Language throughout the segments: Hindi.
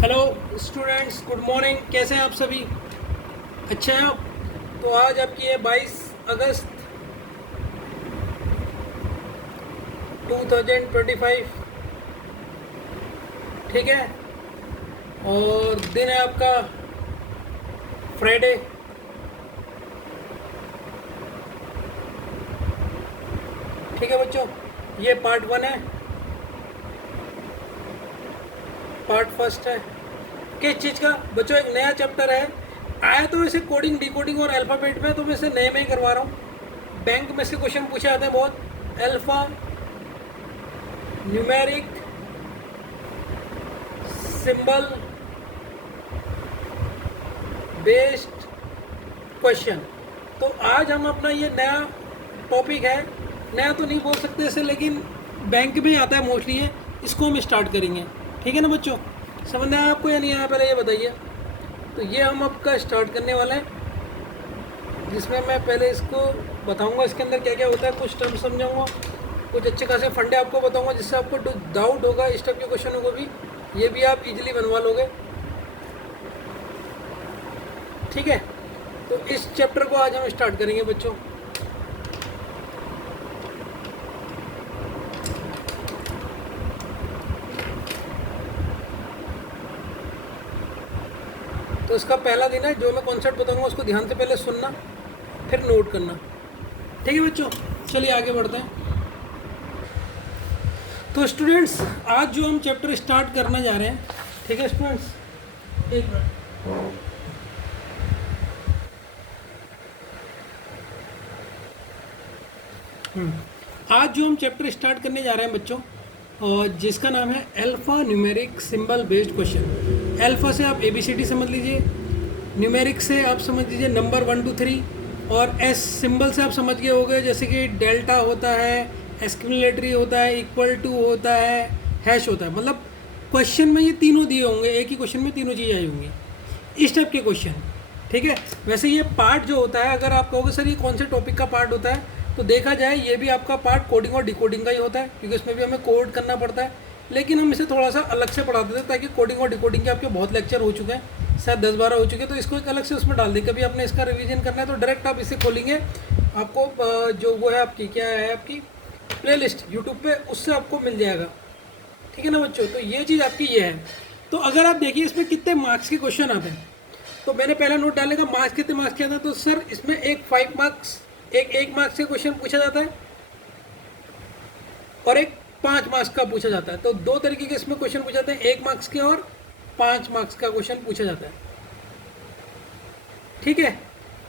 Hello students, good morning. कैसे हैं आप सभी? अच्छे हैं आप? तो आज आपकी है 22 अगस्त 2025। ठीक है। और दिन है आपका फ्राइडे। ठीक है बच्चों, ये पार्ट 1 है। पार्ट फर्स्ट है किस चीज़ का बच्चों? एक नया चैप्टर है। आया तो वैसे कोडिंग, डिकोडिंग और अल्फ़ाबेट में, तो मैं इसे नए में ही करवा रहा हूँ। बैंक में से क्वेश्चन पूछे जाते हैं बहुत। Alpha numeric symbol based question. तो आज हम अपना ये नया टॉपिक है, नया तो नहीं बोल सकते इसे, लेकिन बैंक में आता है मोस्टली है, इसको हम स्टार्ट करेंगे। ठीक है ना बच्चों? समझ में आया आपको या नहीं आया, पहले ये बताइए। तो ये हम आपका स्टार्ट करने वाले हैं, जिसमें मैं पहले इसको बताऊंगा इसके अंदर क्या क्या होता है, कुछ टर्म समझाऊंगा, कुछ अच्छे खासे फंडे आपको बताऊंगा, जिससे आपको डाउट होगा इस टाइप के क्वेश्चनों को भी, ये भी आप इजीली बनवा लोगे। ठीक है, तो इस चैप्टर को आज हम स्टार्ट करेंगे बच्चों। तो इसका पहला दिन है, जो मैं कॉन्सेप्ट बताऊंगा उसको ध्यान से पहले सुनना, फिर नोट करना। ठीक है बच्चों, चलिए आगे बढ़ते हैं। तो स्टूडेंट्स, आज जो हम चैप्टर स्टार्ट करने जा रहे हैं, ठीक है स्टूडेंट्स, एक मिनट। आज जो हम चैप्टर स्टार्ट करने जा रहे हैं बच्चों, और जिसका नाम है alpha numeric symbol based question. Alpha से आप ABCD समझ लीजिए, न्यूमेरिक से आप समझ लीजिए नंबर 1 2 3, और एस सिंबल से आप समझ गए होंगे, जैसे कि डेल्टा होता है, एस्क्यूमुलेटरी होता है, इक्वल टू होता है, हैश होता है। मतलब क्वेश्चन में ये तीनों दिए होंगे, एक ही क्वेश्चन में तीनों चीज़ें आई होंगी, इस टाइप के क्वेश्चन। ठीक है। वैसे ये पार्ट जो होता है, अगर आप कहोगे सर ये कौन से टॉपिक का पार्ट होता है, तो देखा जाए ये भी आपका पार्ट कोडिंग और डिकोडिंग का ही होता है, क्योंकि इसमें भी हमें कोड करना पड़ता है। लेकिन हम इसे थोड़ा सा अलग से पढ़ाते थे, ताकि कोडिंग और डिकोडिंग के आपके बहुत लेक्चर हो चुके हैं, शायद 10-12 हो चुके हैं, तो इसको एक अलग से उसमें डाल दें। कभी आपने इसका रिवीजन करना है तो डायरेक्ट आप इसे खोलेंगे, आपको जो वो है आपकी क्या है आपकी प्लेलिस्ट यूट्यूब पे, उससे आपको मिल जाएगा। ठीक है ना बच्चों? तो ये चीज़ आपकी ये है। तो अगर आप देखिए इसमें कितने मार्क्स के क्वेश्चन आते हैं, तो मैंने पहला नोट डालेगा मार्क्स कितने मार्क्स के आते हैं। तो सर इसमें एक 5 मार्क्स, एक मार्क्स के क्वेश्चन पूछा जाता है, और एक 5 मार्क्स का पूछा जाता है। तो दो तरीके के इसमें क्वेश्चन पूछे जाते हैं, 1 मार्क्स के और 5 मार्क्स का क्वेश्चन पूछा जाता है। ठीक है।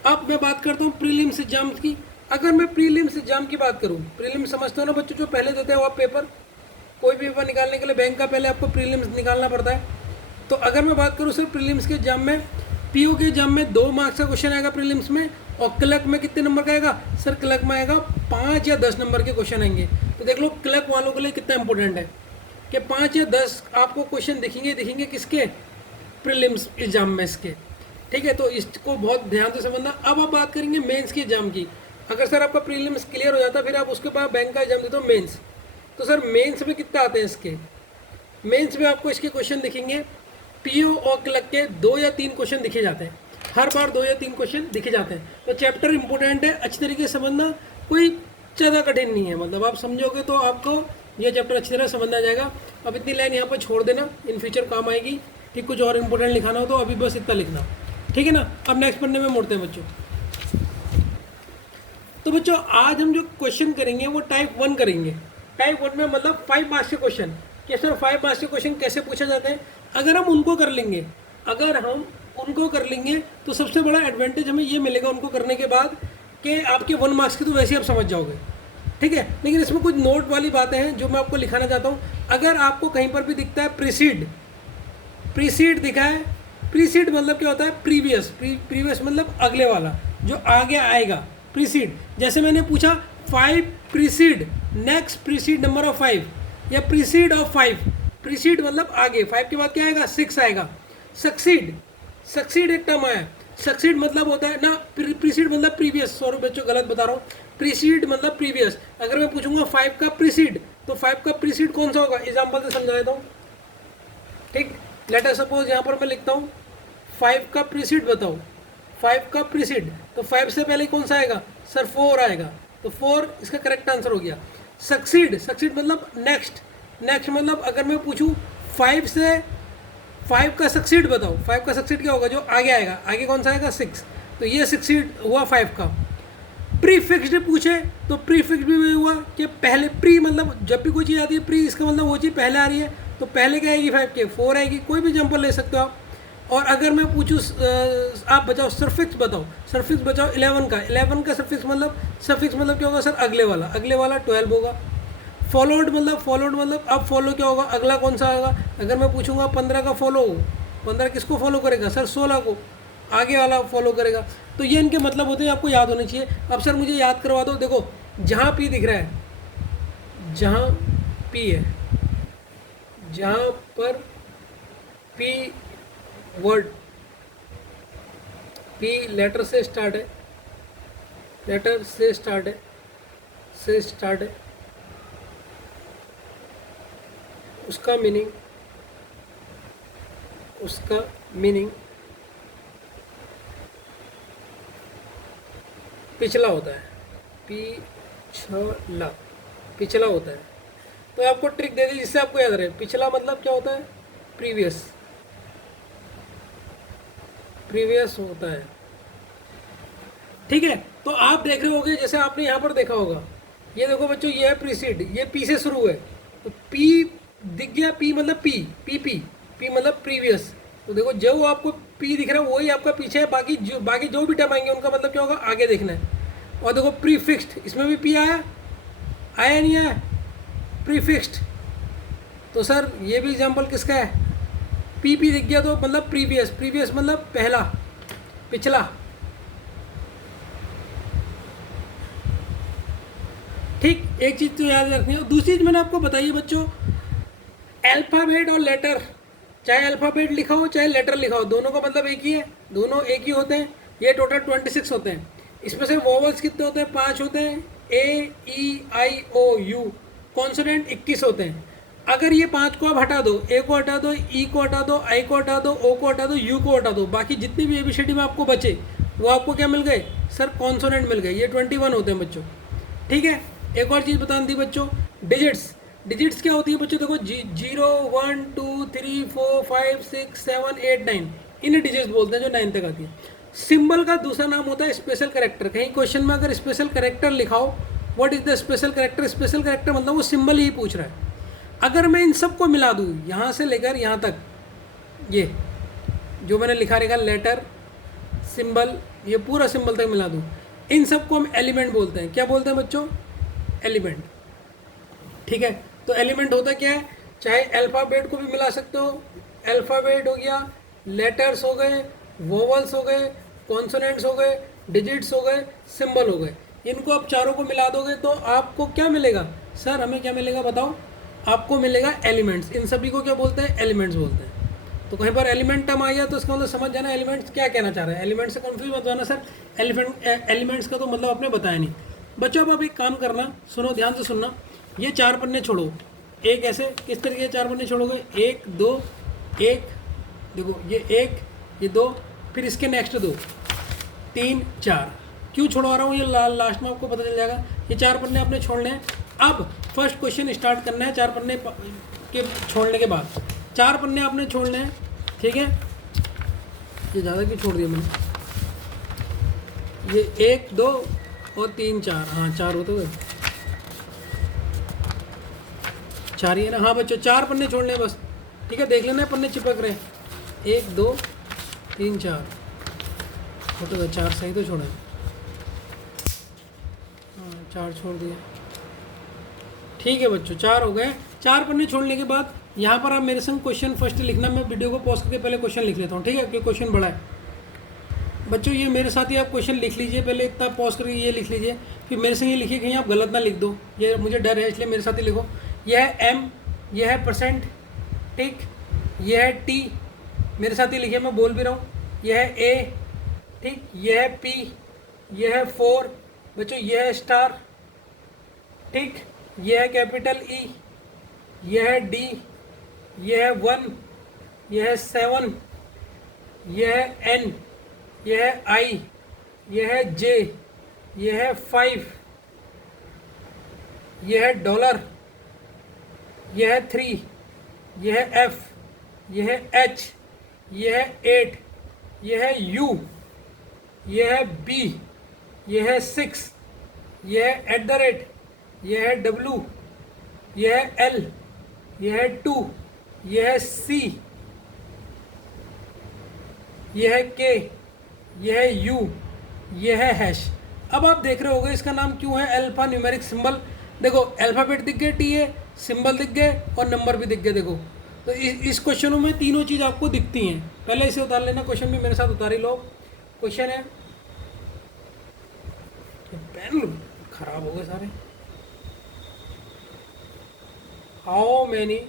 अब मैं बात करता हूँ प्रीलिम्स एग्जाम की। अगर मैं प्रीलिम्स एग्जाम की बात करूँ, प्रीलिम्स समझते हो ना बच्चों, जो पहले देते हैं वो आप पेपर, कोई भी पेपर निकालने के लिए बैंक का पहले आपको प्रीलिम्स निकालना पड़ता है। तो अगर मैं बात करूँ सर प्रीलिम्स के एग्जाम में, PO के एग्जाम में 2 मार्क्स का क्वेश्चन आएगा प्रीलिम्स में, और क्लर्क में कितने नंबर का आएगा? सर क्लर्क में आएगा 5 या 10 नंबर के क्वेश्चन आएंगे। तो देख लो क्लर्क वालों के लिए कितना इंपॉर्टेंट है कि 5 या 10 आपको क्वेश्चन दिखेंगे किसके? प्रीलिम्स एग्जाम में इसके। ठीक है, तो इसको बहुत ध्यान से समझना। अब आप बात करेंगे मेंस के एग्जाम की। अगर सर आपका प्रीलिम्स क्लियर हो जाता है, फिर आप उसके बाद बैंक का एग्जाम देते हो मेंस। तो सर मेंस में कितना आते हैं इसके? मेंस में आपको इसके क्वेश्चन दिखेंगे, PO और क्लर्क के 2 या 3 क्वेश्चन दिखे जाते हैं, हर बार 2 या 3 क्वेश्चन दिखे जाते हैं। तो चैप्टर इंपॉर्टेंट है, अच्छी तरीके से समझना, कोई ज़्यादा कठिन नहीं है। मतलब आप समझोगे तो आपको ये चैप्टर अच्छी तरह समझ आ जाएगा। अब इतनी लाइन यहाँ पर छोड़ देना, इन फ्यूचर काम आएगी। ठीक, कुछ और इंपॉर्टेंट लिखाना हो तो अभी बस इतना लिखना। ठीक है ना? अब नेक्स्ट पढ़ने में मुड़ते हैं बच्चों। तो बच्चों आज हम जो क्वेश्चन करेंगे वो टाइप 1 करेंगे। टाइप 1 में मतलब 5 मार्क्स के क्वेश्चन। कि सर 5 मार्क्स के क्वेश्चन कैसे पूछे जाते हैं? अगर हम उनको कर लेंगे, तो सबसे बड़ा एडवांटेज हमें ये मिलेगा उनको करने के बाद, कि आपके 1 मार्क्स की तो वैसे ही आप समझ जाओगे। ठीक है, लेकिन इसमें कुछ नोट वाली बातें हैं जो मैं आपको लिखाना चाहता हूँ। अगर आपको कहीं पर भी दिखता है प्रीसीड दिखा है, प्रीसीड मतलब क्या होता है? प्रीवियस मतलब अगले वाला, जो आगे आएगा, प्रीसीड। जैसे मैंने पूछा 5 preceded, next preceded number of 5, या प्रीसीड ऑफ 5। प्रीसीड मतलब आगे, 5 के बाद क्या आएगा? 6 आएगा। सक्सीड एक टर्म आया। सक्सीड मतलब होता है ना, प्रीसीड मतलब प्रीवियस। सॉरी बच्चों, गलत बता रहा हूँ। प्रीसीड मतलब प्रीवियस। अगर मैं पूछूंगा 5 का प्रीसीड, तो 5 का प्रीसीड कौन सा होगा? एग्जाम्पल से समझा देता हूँ। ठीक, लेटर सपोज यहाँ पर मैं लिखता हूँ 5 का प्रीसीड बताओ, 5 का प्रीसीड, तो 5 से पहले कौन सा आएगा सर 4 आएगा, तो 4 इसका करेक्ट आंसर हो गया। सक्सीड, सक्सीड मतलब नेक्स्ट, नेक्स्ट मतलब अगर मैं पूछूँ 5 से 5 का सक्सीड बताओ, 5 का सक्सीड क्या होगा जो आगे आएगा, आगे कौन सा आएगा 6, तो ये सक्सीड हुआ 5 का। प्री फिक्स्ड पूछे तो प्री फिक्स्ड भी हुआ कि पहले, प्री मतलब जब भी कोई चीज़ आती है प्री, इसका मतलब वो चीज़ पहले आ रही है, तो पहले क्या आएगी 5 के 4 आएगी, कोई भी एग्जाम्पल ले सकते हो आप। और अगर मैं पूछूँ आप बताओ सरफिक्स बताओ, सरफिक्स बताओ 11 का, 11 का सरफिक्स मतलब क्या होगा सर अगले वाला, अगले वाला 12 होगा। फॉलोड मतलब अब फॉलो क्या होगा, अगला कौन सा आएगा, अगर मैं पूछूंगा 15 का फॉलो, 15 किसको फॉलो करेगा सर 16 को, आगे वाला फॉलो करेगा। तो ये इनके मतलब होते हैं, आपको याद होने चाहिए। अब सर मुझे याद करवा दो, देखो जहाँ पी दिख रहा है, जहाँ पी है, जहाँ पर पी वर्ड, पी लेटर से स्टार्ट है, लेटर से स्टार्ट है, से स्टार्ट है, उसका मीनिंग, उसका मीनिंग पिछला होता है, पिछला, पिछला होता है। तो आपको ट्रिक दे दी जिससे आपको याद रहे, पिछला मतलब क्या होता है प्रीवियस, प्रीवियस होता है, ठीक है। तो आप देख रहे होगे जैसे आपने यहाँ पर देखा होगा, ये देखो बच्चों ये है प्रीसीड, ये पी से शुरू है, तो पी दिख गया, पी मतलब पी, पी मतलब प्रीवियस, तो देखो जो आपको पी दिख रहा है वही आपका पीछे है, बाकी जो भी टर्म आएंगे उनका मतलब क्या होगा आगे देखना है। और देखो प्री फिक्स्ड, इसमें भी पी आया, आया नहीं आया प्री फिक्स्ड, तो सर ये भी एग्जाम्पल किसका है, पी दिख गया तो मतलब प्रीवियस, प्रीवियस मतलब पहला, पिछला, ठीक। एक चीज़ तो याद रखनी है। दूसरी चीज़ मैंने आपको बताई है बच्चों, अल्फ़ाबेट और लेटर, चाहे अल्फ़ाबेट लिखा हो चाहे लेटर लिखा हो, दोनों का मतलब एक ही है, दोनों एक ही होते हैं। ये टोटल 26 होते हैं। इसमें से वोवल्स कितने होते हैं, 5 होते हैं, ए ई आई ओ यू। कॉन्सोनेंट 21 होते हैं। अगर ये 5 को आप हटा दो, ए को हटा दो, ई को हटा दो, आई को हटा दो, ओ को हटा दो, यू को हटा दो, बाकी जितनी भी एबीसीडी में आपको बचे वो आपको क्या मिल गए सर, कॉन्सोनेंट मिल गए। ये 21 होते हैं बच्चों, ठीक है। एक और चीज़ बता दी बच्चों, डिजिट्स, डिजिट्स क्या होती है बच्चों, देखो 0 1 2 3 4 5 6 7 8 9, इन डिजिट्स बोलते हैं जो 9 तक आती है। सिंबल का दूसरा नाम होता है स्पेशल करेक्टर। कहीं क्वेश्चन में अगर स्पेशल करेक्टर लिखाओ, what is the special character, special character मतलब वो सिंबल ही पूछ रहा है। अगर मैं इन सबको मिला दूँ यहाँ से लेकर यहाँ तक, ये जो मैंने लिखा रहेगा लेटर सिंबल, ये पूरा सिंबल तक मिला दूँ, इन सबको हम एलिमेंट बोलते हैं। क्या बोलते हैं बच्चों, एलिमेंट, ठीक है। तो एलिमेंट होता क्या है, चाहे अल्फ़ाबेट को भी मिला सकते हो, अल्फ़ाबेट हो गया, लेटर्स हो गए, वोवल्स हो गए, कॉन्सोनेंट्स हो गए, डिजिट्स हो गए, सिंबल हो गए, इनको आप चारों को मिला दोगे तो आपको क्या मिलेगा सर, हमें क्या मिलेगा बताओ, आपको मिलेगा एलिमेंट्स। इन सभी को क्या बोलते हैं, एलिमेंट्स बोलते हैं। तो कहीं पर एलिमेंट टर्म आ गया तो इसका मतलब समझ जाना एलिमेंट्स क्या कहना चाह रहा है, एलिमेंट से कंफ्यूज मत होना सर, एलिमेंट्स का तो मतलब आपने बताया नहीं। बच्चों अब आप एक काम करना, सुनो ध्यान से सुनना, ये 4 पन्ने छोड़ो, एक ऐसे किस तरीके के 4 पन्ने छोड़ोगे, 1 2 1, देखो ये 1 ये 2, फिर इसके नेक्स्ट 2 3 4। क्यों छोड़वा रहा हूँ ये लास्ट में आपको पता चल जाएगा। ये 4 पन्ने आपने छोड़ने हैं। अब फर्स्ट क्वेश्चन स्टार्ट करना है 4 पन्ने के छोड़ने के बाद, 4 पन्ने आपने छोड़ने हैं, ठीक है। ये ज़्यादा क्यों छोड़ दिया मैंने, ये 1 2 और 3 4, हाँ 4 होते हुए 4 ही है ना, हाँ बच्चों 4 पन्ने छोड़ने हैं बस, ठीक है। देख लेना है पन्ने चिपक रहे हैं, 1 2 3 4 होते हुए 4 सही तो छोड़े, हाँ 4 छोड़ दिए, ठीक है बच्चों 4 हो गए। 4 पन्ने छोड़ने के बाद यहाँ पर आप मेरे संग क्वेश्चन फर्स्ट लिखना, मैं वीडियो को पॉज करके पहले क्वेश्चन लिख लेता हूँ, ठीक है, क्योंकि क्वेश्चन बड़ा है। बच्चों ये मेरे साथ ही आप क्वेश्चन लिख लीजिए, पहले इतना पॉज करके ये लिख लीजिए, फिर मेरे से ये लिखिए कहीं आप गलत ना लिख दो, ये मुझे डर है इसलिए मेरे साथ ही लिखो। यह है एम, यह है परसेंट, ठीक, यह है टी, मेरे साथ ही लिखिए मैं बोल भी रहा हूँ, यह है ए, ठीक, यह है पी, यह है 4 बच्चों, यह है स्टार, ठीक, यह है कैपिटल ई, यह है डी, यह है 1, यह है 7, यह है N, यह है I, यह है J, यह है 5, यह है $, यह है 3, यह है F, यह है H, यह है 8, यह है U, यह है B, यह है 6, यह है @ यह है W, यह है L, यह है 2, यह है C, यह है K, यह है U, यह है हैश। अब आप देख रहे होगे इसका नाम क्यों है अल्फा न्यूमेरिक सिंबल। देखो अल्फ़ाबेट दिख गए, टी है, सिंबल दिख गए और नंबर भी दिख गए। देखो तो इस क्वेश्चनों में तीनों चीज़ आपको दिखती हैं। पहले इसे उतार लेना, क्वेश्चन भी मेरे साथ उतार ही लो। क्वेश्चन है, पेन खराब हो गए सारे। हाउ मैनी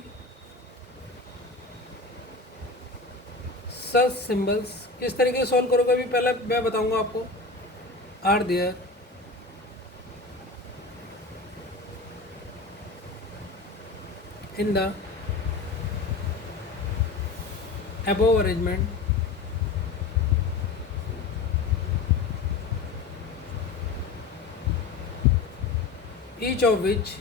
सच सिंबल्स, किस तरीके से सॉल्व करोगे अभी पहले मैं बताऊंगा आपको। Are there in the above arrangement each of which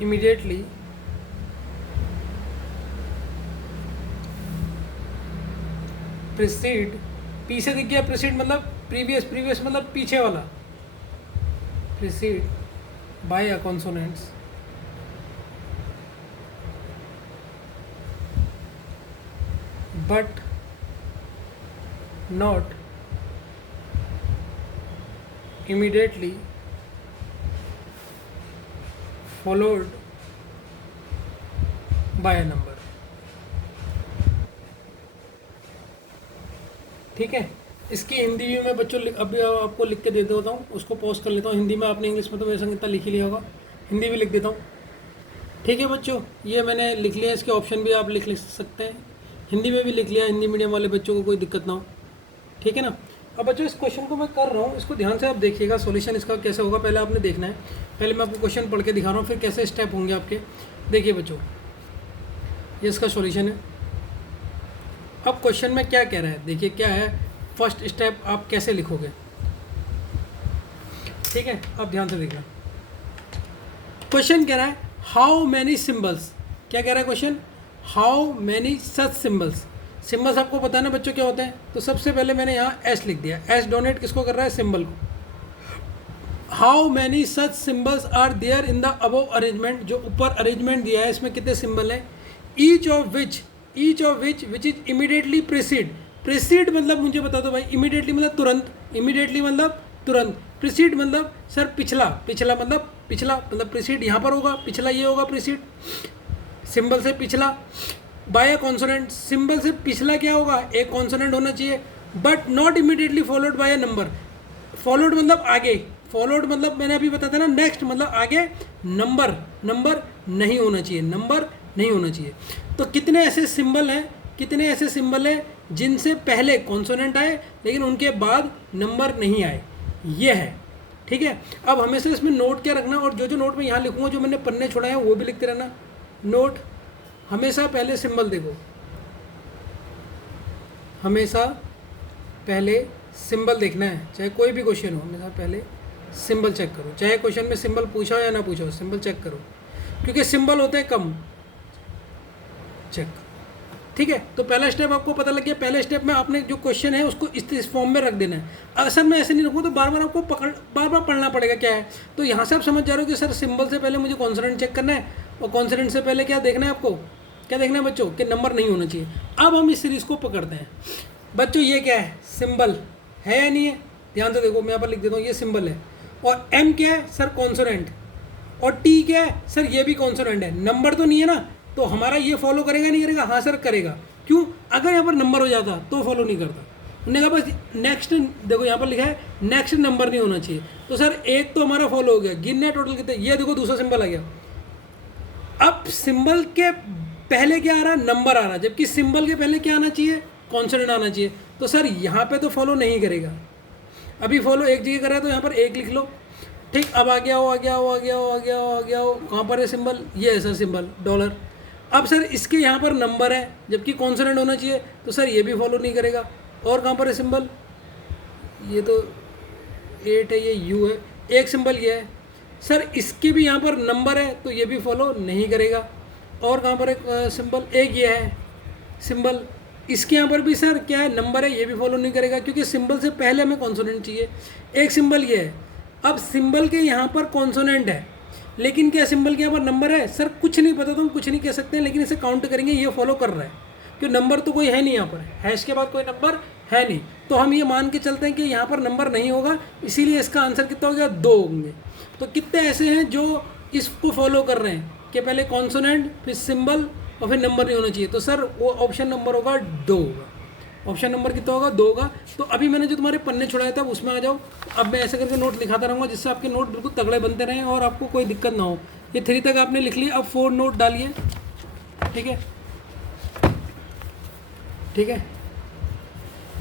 immediately precede, P से दिख गया प्रीसीड मतलब प्रीवियस, प्रीवियस मतलब पीछे वाला, precede by a consonants but not immediately followed by a number। ठीक है, इसकी हिंदी भी मैं बच्चों अभी आपको लिख के दे देता हूँ, उसको पॉज कर लेता हूँ। हिंदी में आपने इंग्लिश में तो मेरे संग इतना लिख ही लिया होगा, हिंदी भी लिख देता हूँ। ठीक है बच्चों, ये मैंने लिख लिया, इसके ऑप्शन भी आप लिख सकते हैं, हिंदी में भी लिख लिया, हिंदी मीडियम वाले बच्चों को कोई दिक्कत ना हो। ठीक है ना। अब बच्चों इस क्वेश्चन को मैं कर रहा हूँ, इसको ध्यान से आप देखिएगा, सॉल्यूशन इसका कैसे होगा पहले आपने देखना है। पहले मैं आपको क्वेश्चन पढ़ के दिखा रहा हूँ, फिर कैसे स्टेप होंगे आपके। देखिए बच्चों, ये इसका सॉल्यूशन है। अब क्वेश्चन में क्या कह रहा है, देखिए क्या है, फर्स्ट स्टेप आप कैसे लिखोगे। ठीक है, आप ध्यान से देखना। क्वेश्चन कह रहा है हाउ मैनी सिंबल्स, क्या कह रहा है question, how many such symbols. Symbols आपको पता है ना बच्चों क्या होते हैं, तो सबसे पहले मैंने यहाँ एस लिख दिया। एस डोनेट किसको कर रहा है, सिंबल को। How many such symbols are there in the above arrangement, जो ऊपर अरेंजमेंट दिया है इसमें कितने सिंबल हैं। Each of which which is immediately precede, precede मतलब मुझे बता दो भाई, इमीडिएटली मतलब तुरंत, इमीडिएटली मतलब तुरंत, प्रीसीड मतलब सर पिछला, पिछला मतलब प्रीसीड यहाँ पर होगा, पिछला ये होगा प्रीसीड, सिंबल से पिछला। बाय अ कॉन्सोनेंट, सिंबल से पिछला क्या होगा, एक कॉन्सोनेंट होना चाहिए। But not immediately followed by a number, followed मतलब आगे, फॉलोड मतलब मैंने अभी बताया था ना नेक्स्ट मतलब आगे, नंबर नहीं होना चाहिए, नंबर नहीं होना चाहिए। तो कितने ऐसे सिंबल हैं जिनसे पहले कॉन्सोनेंट आए लेकिन उनके बाद नंबर नहीं आए, ये है। ठीक है, अब हमेशा इसमें नोट क्या रखना, और जो नोट मैं यहाँ लिखूँगा, जो मैंने पन्ने छोड़ाए हैं वो भी लिखते रहना। नोट, हमेशा पहले सिंबल देखो, हमेशा पहले सिंबल देखना है, चाहे कोई भी क्वेश्चन हो, हमेशा पहले सिंबल चेक करो, चाहे क्वेश्चन में सिंबल पूछा हो या ना पूछा हो, सिंबल चेक करो, क्योंकि सिंबल होते हैं कम, चेक। ठीक है, तो पहला स्टेप आपको पता लग गया। पहले स्टेप में आपने जो क्वेश्चन है उसको इस फॉर्म में रख देना है। असल में ऐसे नहीं रखूँ तो बार बार आपको बार बार पढ़ना पड़ेगा क्या है। तो यहाँ से आप समझ जा रहे हो कि सर सिंबल से पहले मुझे कॉन्सोनेंट चेक करना है, और कॉन्सोनेंट से पहले क्या देखना है आपको, क्या देखना है बच्चों, कि नंबर नहीं होना चाहिए। अब हम इस सीरीज़ को पकड़ते हैं बच्चों। ये क्या है, सिंबल है या नहीं है, ध्यान से देखो, मैं यहाँ पर लिख देता हूँ, ये सिंबल है। और एम क्या है सर, कॉन्सोनेंट। और टी क्या है सर, ये भी कॉन्सोनेंट है, नंबर तो नहीं है ना, तो हमारा ये फॉलो करेगा नहीं करेगा, हाँ सर करेगा। क्यों, अगर यहाँ पर नंबर हो जाता तो फॉलो नहीं करता। उन्होंने कहा बस नेक्स्ट, देखो यहाँ पर लिखा है नेक्स्ट नंबर नहीं होना चाहिए, तो सर एक तो हमारा फॉलो हो गया, गिनना टोटल कितने, ये देखो दूसरा सिंबल आ गया। अब सिंबल के पहले क्या आ रहा है, नंबर आ रहा है, जबकि सिंबल के पहले क्या आना चाहिए, कॉन्सोनेंट आना चाहिए। तो सर यहाँ पे तो फॉलो नहीं करेगा, अभी फॉलो एक जगह कर रहा है तो यहाँ पर एक लिख लो। ठीक, अब आ गया हो, आ गया हो, आ गया हो, आ गया हो, आ गया हो, कहाँ पर है सिंबल, ये है सर सिंबल डॉलर। अब सर इसके यहाँ पर नंबर है जबकि कॉन्सोनेंट होना चाहिए, तो सर ये भी फॉलो नहीं करेगा। और कहाँ पर है सिंबल, ये तो 8 है, ये यू है, एक सिंबल ये है सर, इसके भी यहाँ पर नंबर है तो ये भी फॉलो नहीं करेगा। और कहाँ पर एक सिंबल, एक ये है सिंबल, इसके यहाँ पर भी सर क्या है, नंबर है, ये भी फॉलो नहीं करेगा क्योंकि सिंबल से पहले हमें कॉन्सोनेंट चाहिए। एक सिंबल ये है, अब सिंबल के यहाँ पर कॉन्सोनेंट है लेकिन क्या सिंबल के यहाँ पर नंबर है, सर कुछ नहीं पता तो हम कुछ नहीं कह सकते हैं, लेकिन इसे काउंट करेंगे, ये फॉलो कर रहा है क्योंकि नंबर तो कोई है नहीं यहाँ पर, हैश के बाद कोई नंबर है नहीं, तो हम ये मान के चलते हैं कि यहाँ पर नंबर नहीं होगा, इसीलिए इसका आंसर कितना हो गया, 2 होंगे। तो कितने ऐसे हैं जो इसको फॉलो कर रहे हैं कि पहले कॉन्सोनेंट फिर सिंबल और फिर नंबर नहीं होना चाहिए, तो सर वो ऑप्शन नंबर होगा 2 होगा। ऑप्शन नंबर कितना होगा, 2 होगा। तो अभी मैंने जो तुम्हारे पन्ने छुड़ाया था उसमें आ जाओ। अब मैं ऐसे करके नोट लिखाता रहूँगा जिससे आपके नोट बिल्कुल तगड़े बनते रहें और आपको कोई दिक्कत ना हो। ये 3 तक आपने लिख लिया, अब 4 नोट डालिए, ठीक है, ठीक है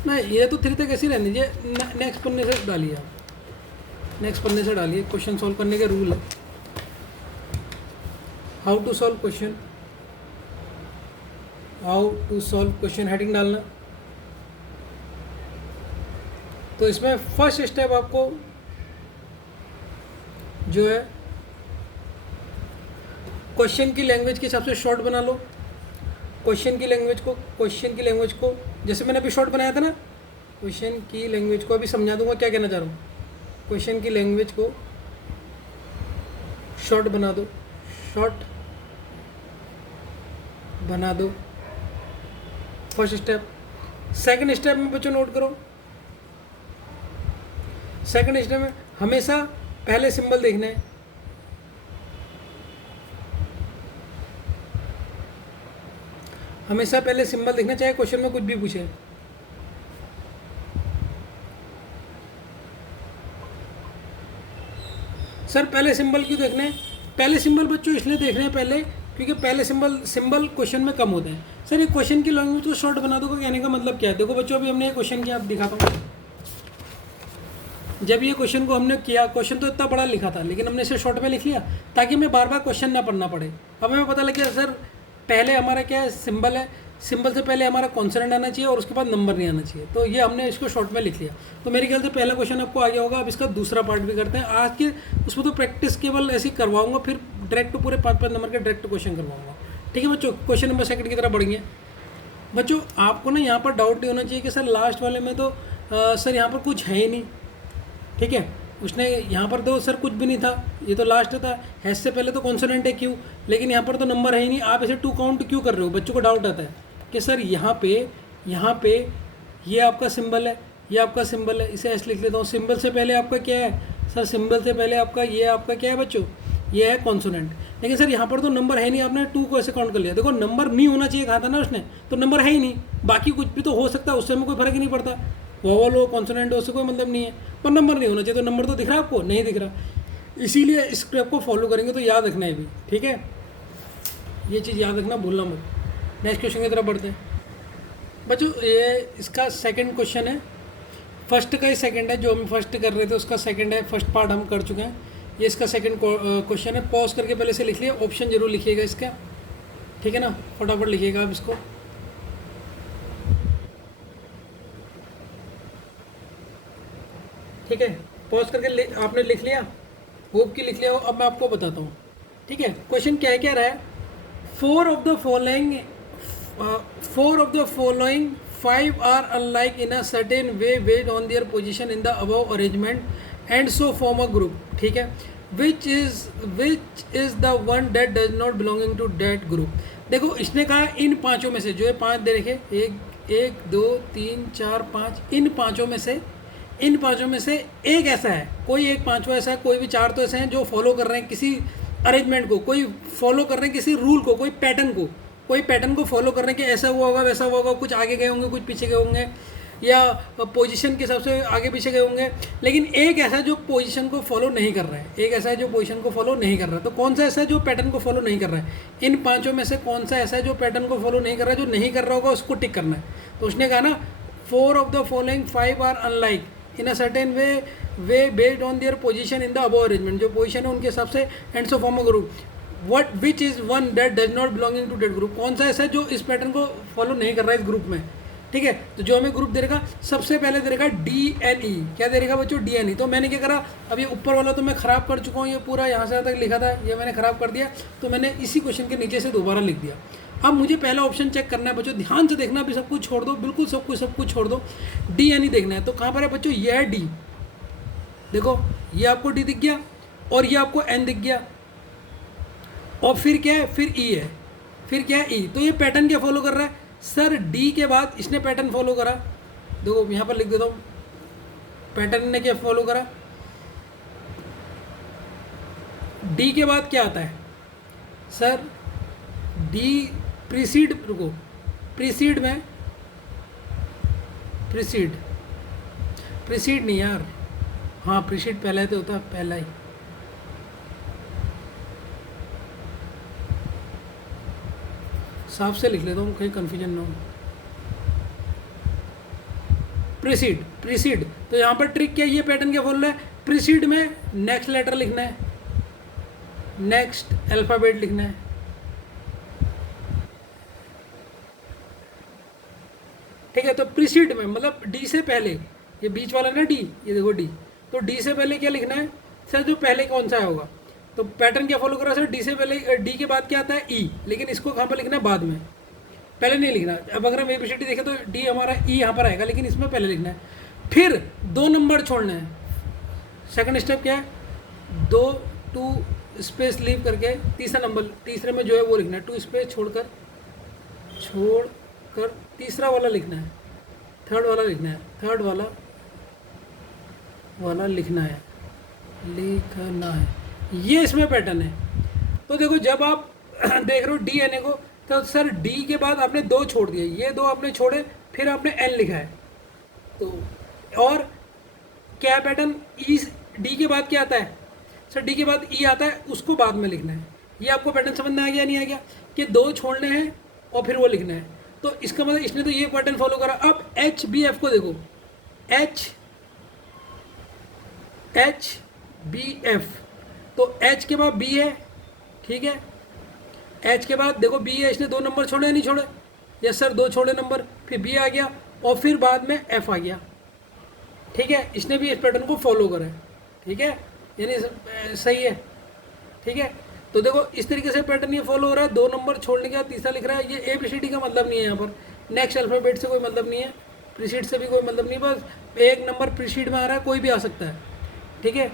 ना, ये तो 3 तक ऐसे ही रहने दीजिए। नेक्स्ट पन्ने से डालिए, आप नेक्स्ट पन्ने से डालिए, क्वेश्चन सॉल्व करने के रूल है। How to solve question, how to solve question, heading डालना। तो इसमें फर्स्ट स्टेप आपको जो है क्वेश्चन की लैंग्वेज के हिसाब से शॉर्ट बना लो। क्वेश्चन की लैंग्वेज को जैसे मैंने अभी शॉर्ट बनाया था ना, क्वेश्चन की लैंग्वेज को अभी समझा दूंगा क्या कहना चाह रहा हूँ। क्वेश्चन की लैंग्वेज को शॉर्ट बना दो, शॉर्ट बना दो, फर्स्ट स्टेप। सेकंड स्टेप में बच्चों नोट करो, सेकंड स्टेप में हमेशा पहले सिंबल देखना है, हमेशा पहले सिंबल देखना, चाहे क्वेश्चन में कुछ भी पूछे। सर पहले सिंबल क्यों देखने हैं, पहले सिंबल बच्चों इसलिए देखने हैं पहले क्योंकि पहले सिंबल क्वेश्चन में कम होते हैं। सर ये क्वेश्चन की लैंग्वेज को शॉर्ट बना दो, कहने का मतलब क्या है, देखो बच्चों अभी हमने ये क्वेश्चन किया, आप दिखाता हूँ। जब ये क्वेश्चन को हमने किया, क्वेश्चन तो इतना बड़ा लिखा था लेकिन हमने इसे शॉर्ट में लिख लिया ताकि हमें बार बार क्वेश्चन ना पढ़ना पड़े। अब हमें पता लग गया सर पहले हमारा क्या है, सिंबल है, सिंबल से पहले हमारा कॉन्सोनेंट आना चाहिए और उसके बाद नंबर नहीं आना चाहिए, तो ये हमने इसको शॉर्ट में लिख लिया। तो मेरे ख्याल से पहला क्वेश्चन आपको आ गया होगा। अब इसका दूसरा पार्ट भी करते हैं आज के, उसमें तो प्रैक्टिस केवल ऐसी करवाऊंगा, फिर डायरेक्ट पूरे 5-5 नंबर के डायरेक्ट क्वेश्चन करवाऊंगा, ठीक है बच्चों। क्वेश्चन नंबर सेकंड की तरफ बढ़ेंगे। बच्चों आपको ना यहाँ पर डाउट नहीं होना चाहिए कि सर लास्ट वाले में तो सर यहाँ पर कुछ है ही नहीं, ठीक है, उसने यहाँ पर तो सर कुछ भी नहीं था, ये तो लास्ट था, हैश से पहले तो कॉन्सोनेंट है क्यों, लेकिन यहाँ पर तो नंबर है ही नहीं, आप इसे 2 काउंट क्यों कर रहे हो। बच्चों को डाउट आता है कि सर यहाँ पे ये आपका सिंबल है, ये आपका सिंबल है, इसे ऐसे लिख लेता हूँ। सिंबल से पहले आपका क्या है सर, सिंबल से पहले आपका ये आपका क्या है बच्चों, ये है कॉन्सोनेंट, लेकिन सर यहाँ पर तो नंबर है नहीं, आपने 2 को ऐसे काउंट कर लिया। देखो नंबर नहीं होना चाहिए कहा था ना उसने, तो नंबर है ही नहीं, बाकी कुछ भी तो हो सकता है, उससे हमें कोई फर्क ही नहीं पड़ता, वोवल हो कॉन्सोनेंट हो, उससे कोई मतलब नहीं है, पर नंबर नहीं होना चाहिए। तो नंबर तो दिख रहा है आपको, नहीं दिख रहा, इसीलिए इस स्टेप को फॉलो करेंगे तो याद रखना है भी, ठीक है, ये चीज़ याद रखना, भूलना मत। नेक्स्ट क्वेश्चन की तरफ बढ़ते हैं बच्चों। ये इसका सेकंड क्वेश्चन है, फर्स्ट का ही सेकंड है, जो हम फर्स्ट कर रहे थे उसका सेकंड है, फर्स्ट पार्ट हम कर चुके हैं, ये इसका सेकंड क्वेश्चन है। पॉज करके पहले से लिख लिया, ऑप्शन जरूर लिखिएगा इसका, ठीक है ना, फटाफट लिखिएगा आप इसको। ठीक है, पॉज करके आपने लिख लिया, होप कि लिख लिया हो। अब मैं आपको बताता हूँ, ठीक है, क्वेश्चन क्या है, क्या रहा है, 4 of the following 5 are unlike in a certain way based on their position in the above arrangement and so form a group, ठीक है, which is the one that does not belonging to that group। देखो इसने कहा इन पांचों में से, जो है 5 दे रखे, 1 2 3 4 5, इन पांचों में से एक ऐसा है, कोई एक पांचवा ऐसा है, कोई भी 4 तो ऐसे हैं जो फॉलो कर रहे हैं किसी अरेंजमेंट को, कोई फॉलो कर रहे हैं किसी रूल को, कोई पैटर्न को फॉलो कर रहे हैं कि ऐसा हुआ होगा वैसा हुआ होगा, कुछ आगे गए होंगे कुछ पीछे गए होंगे, या पोजीशन के हिसाब से आगे पीछे गए होंगे, लेकिन एक ऐसा है जो पोजीशन को फॉलो नहीं कर रहा है, एक ऐसा है जो पोजीशन को फॉलो नहीं कर रहा है। तो कौन सा ऐसा है जो पैटर्न को फॉलो नहीं कर रहा है, इन पांचों में से कौन सा ऐसा है जो पैटर्न को फॉलो नहीं कर रहा है, जो नहीं कर रहा होगा उसको टिक करना है। तो उसने कहा ना 4 of the following 5 are unlike in a certain way they based on their position in the above arrangement, जो पोजीशन है उनके हिसाब से and so form a group. What which is one that does not belonging to that group, कौन सा ऐसा है जो इस पैटर्न को फॉलो नहीं कर रहा है इस ग्रुप में। ठीक है, तो जो हमें ग्रुप दे देगा सबसे पहले दे देगा DNE। क्या दे देगा बच्चों? DNE। तो मैंने क्या करा, अब ये ऊपर वाला तो मैं ख़राब कर चुका हूँ, ये पूरा यहाँ से यहाँ तक लिखा था ये मैंने ख़राब कर दिया, तो मैंने इसी क्वेश्चन के नीचे से दोबारा लिख दिया। अब मुझे पहला ऑप्शन चेक करना है बच्चों, ध्यान से देखना, भी सब कुछ छोड़ दो, बिल्कुल सब कुछ छोड़ दो, DNE देखना है। तो कहाँ पर है बच्चों? ये है D। देखो ये आपको D दिख गया और ये आपको N दिख गया, और फिर क्या है? फिर E है, फिर क्या है? E। तो ये पैटर्न क्या फॉलो कर रहा है सर? D के बाद इसने पैटर्न फॉलो करा, देखो यहाँ पर लिख देता हूँ, पैटर्न ने क्या फॉलो करा? D के बाद क्या आता है सर? D प्रीसीड, रुको, प्रीसीड में, प्रीसीड नहीं यार, हाँ प्रीसीड पहला ही तो होता है, पहला ही। साफ से लिख लेता हूँ कहीं कन्फ्यूजन ना हो। प्रीसीड, तो यहाँ पर ट्रिक क्या है? ये पैटर्न क्या बोल रहा है? प्रीसीड में नेक्स्ट लेटर लिखना है, नेक्स्ट अल्फ़ाबेट लिखना है। ठीक है, तो प्रीसीड में मतलब D से पहले, ये बीच वाला ना D, ये देखो D, तो D से पहले क्या लिखना है सर? जो पहले कौन सा होगा, तो पैटर्न क्या फॉलो कर रहा है सर? D से पहले, D के बाद क्या आता है? E, लेकिन इसको कहाँ पर लिखना है? बाद में, पहले नहीं लिखना। अब अगर हम ABCD देखें तो D हमारा E यहाँ पर आएगा, लेकिन इसमें पहले लिखना है। फिर 2 नंबर छोड़ना है। सेकंड स्टेप क्या है? 2 स्पेस लीव करके तीसरा नंबर, तीसरे में जो है वो लिखना है, 2 स्पेस छोड़कर तीसरा वाला लिखना है, थर्ड वाला लिखना है, थर्ड वाला लिखना है, ये इसमें पैटर्न है। तो देखो जब आप देख रहे हो DNA को, तो सर D के बाद आपने 2 छोड़ दिए, ये 2 आपने छोड़े, फिर आपने N लिखा है, तो और क्या पैटर्न? E, D के बाद क्या आता है सर? D के बाद E आता है, उसको बाद में लिखना है। ये आपको पैटर्न समझ में आ गया नहीं आ गया? कि 2 छोड़ने हैं और फिर वो लिखना है। तो इसका मतलब इसने तो ये पैटर्न फॉलो करा। अब HBF को देखो, HBF, तो H के बाद B है, ठीक है, H के बाद देखो B है, इसने 2 नंबर छोड़े नहीं छोड़े? यस सर, 2 छोड़े नंबर, फिर B आ गया और फिर बाद में F आ गया। ठीक है, इसने भी इस पैटर्न को फॉलो करा है। ठीक है, यानी सही है। ठीक है, तो देखो इस तरीके से पैटर्न ये फॉलो हो रहा है। 2 नंबर छोड़ने के बाद तीसरा लिख रहा है। ये ABCD का मतलब नहीं है, यहाँ पर नेक्स्ट अल्फ़ाबेट से कोई मतलब नहीं है, प्रीसीड से भी कोई मतलब नहीं, बस 1 नंबर प्रीसीड में आ रहा है, कोई भी आ सकता है। ठीक है,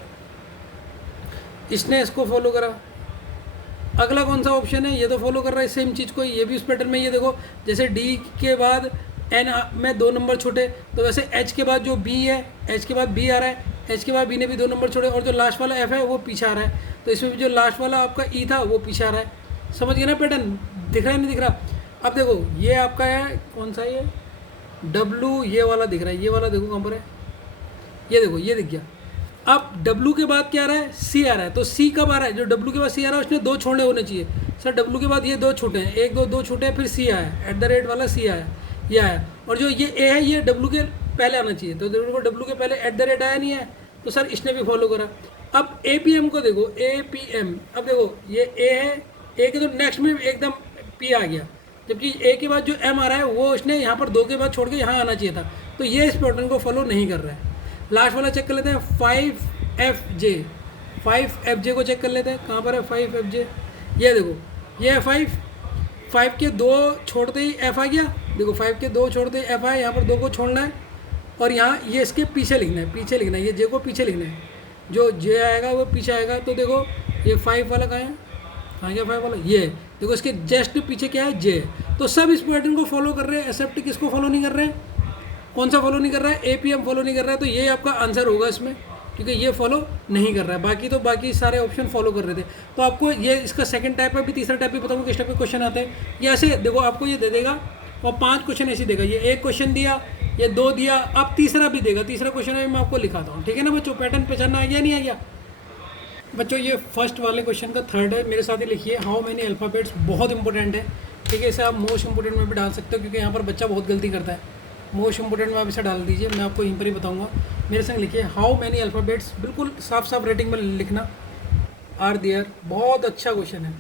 इसने इसको फॉलो करा। अगला कौन सा ऑप्शन है? ये तो फॉलो कर रहा है सेम चीज़ को, ये भी उस पैटर्न में। ये देखो जैसे D के बाद N में 2 नंबर छोटे, तो वैसे H के बाद जो B है, H के बाद B आ रहा है, H के बाद B ने भी 2 नंबर छोड़े, और जो लास्ट वाला F है वो पीछे आ रहा है। तो इसमें भी जो लास्ट वाला आपका E था वो पीछे आ रहा है। समझ गए ना पैटर्न? दिख रहा है नहीं दिख रहा? अब देखो ये आपका है कौन सा? ये W, ये वाला दिख रहा है, ये वाला देखो कहाँ पर है, ये देखो ये दिख गया। अब W के बाद क्या आ रहा है? C आ रहा है, तो C कब आ रहा है? जो W के बाद C आ रहा है उसने 2 छोड़ने होने चाहिए। सर W के बाद ये 2 छूटे हैं, 1 2 छूटे हैं, फिर C आया, @ वाला C आया, ये आया, और जो ये A है ये W के पहले आना चाहिए, तो देखो W के पहले @ आया नहीं है, तो सर इसने भी फॉलो करा। अब APM को देखो, APM, अब देखो ये A है, A के तो नेक्स्ट में एकदम P आ गया, जबकि A के बाद जो M आ रहा है वो इसने यहाँ पर 2 के बाद छोड़ के यहाँ आना चाहिए था, तो ये इस पैटर्न को फॉलो नहीं कर रहा है। लास्ट वाला चेक कर लेते हैं, 5FJ को चेक कर लेते हैं, कहाँ पर है 5FJ? ये देखो ये है 5 के 2 छोड़ते ही F आ गया, देखो 5 के 2 छोड़ते ही F आया, यहाँ पर 2 को छोड़ना है, और यहाँ ये इसके पीछे लिखना है, ये J को पीछे लिखना है, जो J आएगा वो पीछे आएगा। तो देखो ये 5 वाला कहाँ है, कहाँ गया 5 वाला? ये देखो इसके जस्ट पीछे क्या है? J। तो सब इस पैटर्न को फॉलो कर रहे हैं, एक्सेप्ट किसको फॉलो नहीं कर रहे हैं? कौन सा फॉलो नहीं कर रहा है? APM फॉलो नहीं कर रहा है, तो ये आपका आंसर होगा इसमें, क्योंकि ये फॉलो नहीं कर रहा है। बाकी सारे ऑप्शन फॉलो कर रहे थे। तो आपको ये इसका सेकंड टाइप है, भी तीसरा टाइप भी बताऊँगा किस टाइप के क्वेश्चन आते हैं। ये ऐसे देखो आपको ये दे देगा और 5 क्वेश्चन ऐसे देगा, ये 1 क्वेश्चन दिया, ये 2 दिया, अब तीसरा भी देगा। तीसरा क्वेश्चन है मैं आपको लिखाता हूँ, ठीक है ना बच्चों? पैटर्न पहचानना आ गया नहीं आ गया बच्चों? ये फर्स्ट वाले क्वेश्चन का थर्ड है, मेरे साथ ही लिखिए, हाउ मेनी अल्फ़ाबेट्स, बहुत इंपॉर्टेंट है। ठीक है, इसे आप मोस्ट इंपॉर्टेंट में भी डाल सकते हो, क्योंकि यहाँ पर बच्चा बहुत गलती करता है। मोस्ट इंपॉर्टेंट में आप इसे डाल दीजिए, मैं आपको यहीं पर ही बताऊँगा। मेरे संग लिखिए, हाउ मैनी अल्फ़ाबेट्स, बिल्कुल साफ साफ रेटिंग में लिखना, आर देयर, बहुत अच्छा क्वेश्चन है,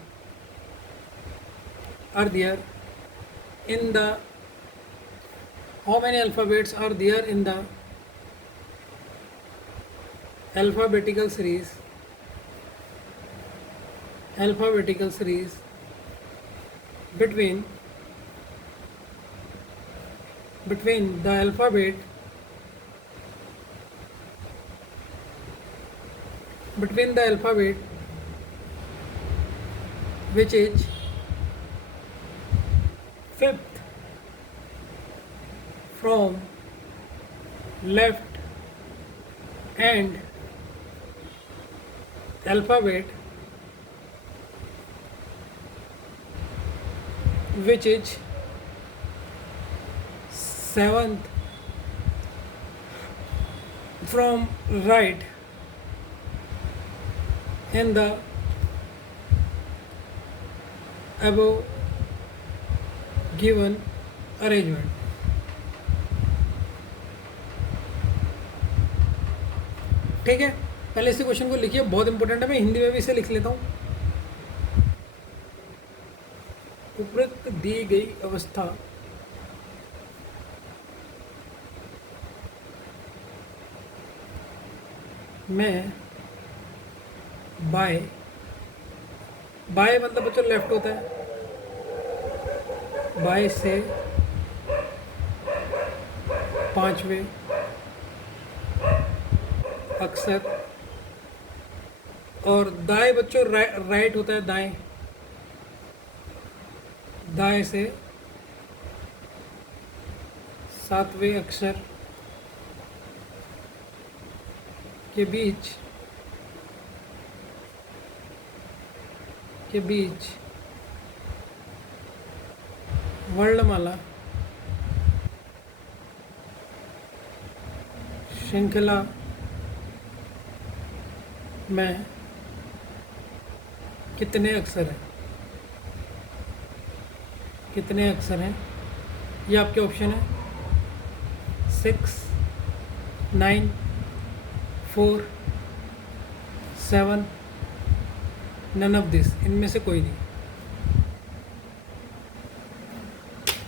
are there in the, how many alphabets are there in the alphabetical series between the alphabet which is fifth from left and alphabet which is seventh from right in the above given arrangement. ठीक है, पहले इसे क्वेश्चन को लिखिए, बहुत इंपॉर्टेंट है, मैं हिंदी में भी इसे लिख लेता हूँ। उपरोक्त दी गई अवस्था में बाय मतलब बच्चों लेफ्ट होता है, बाय से पांचवें अक्सर, और दाएं बच्चों राइट होता है, दाएं से सातवें अक्षर के बीच वर्णमाला श्रृंखला में कितने अक्षर हैं, ये आपके ऑप्शन है 6, 9, 4, 7, नन ऑफ दिस, इनमें से कोई नहीं।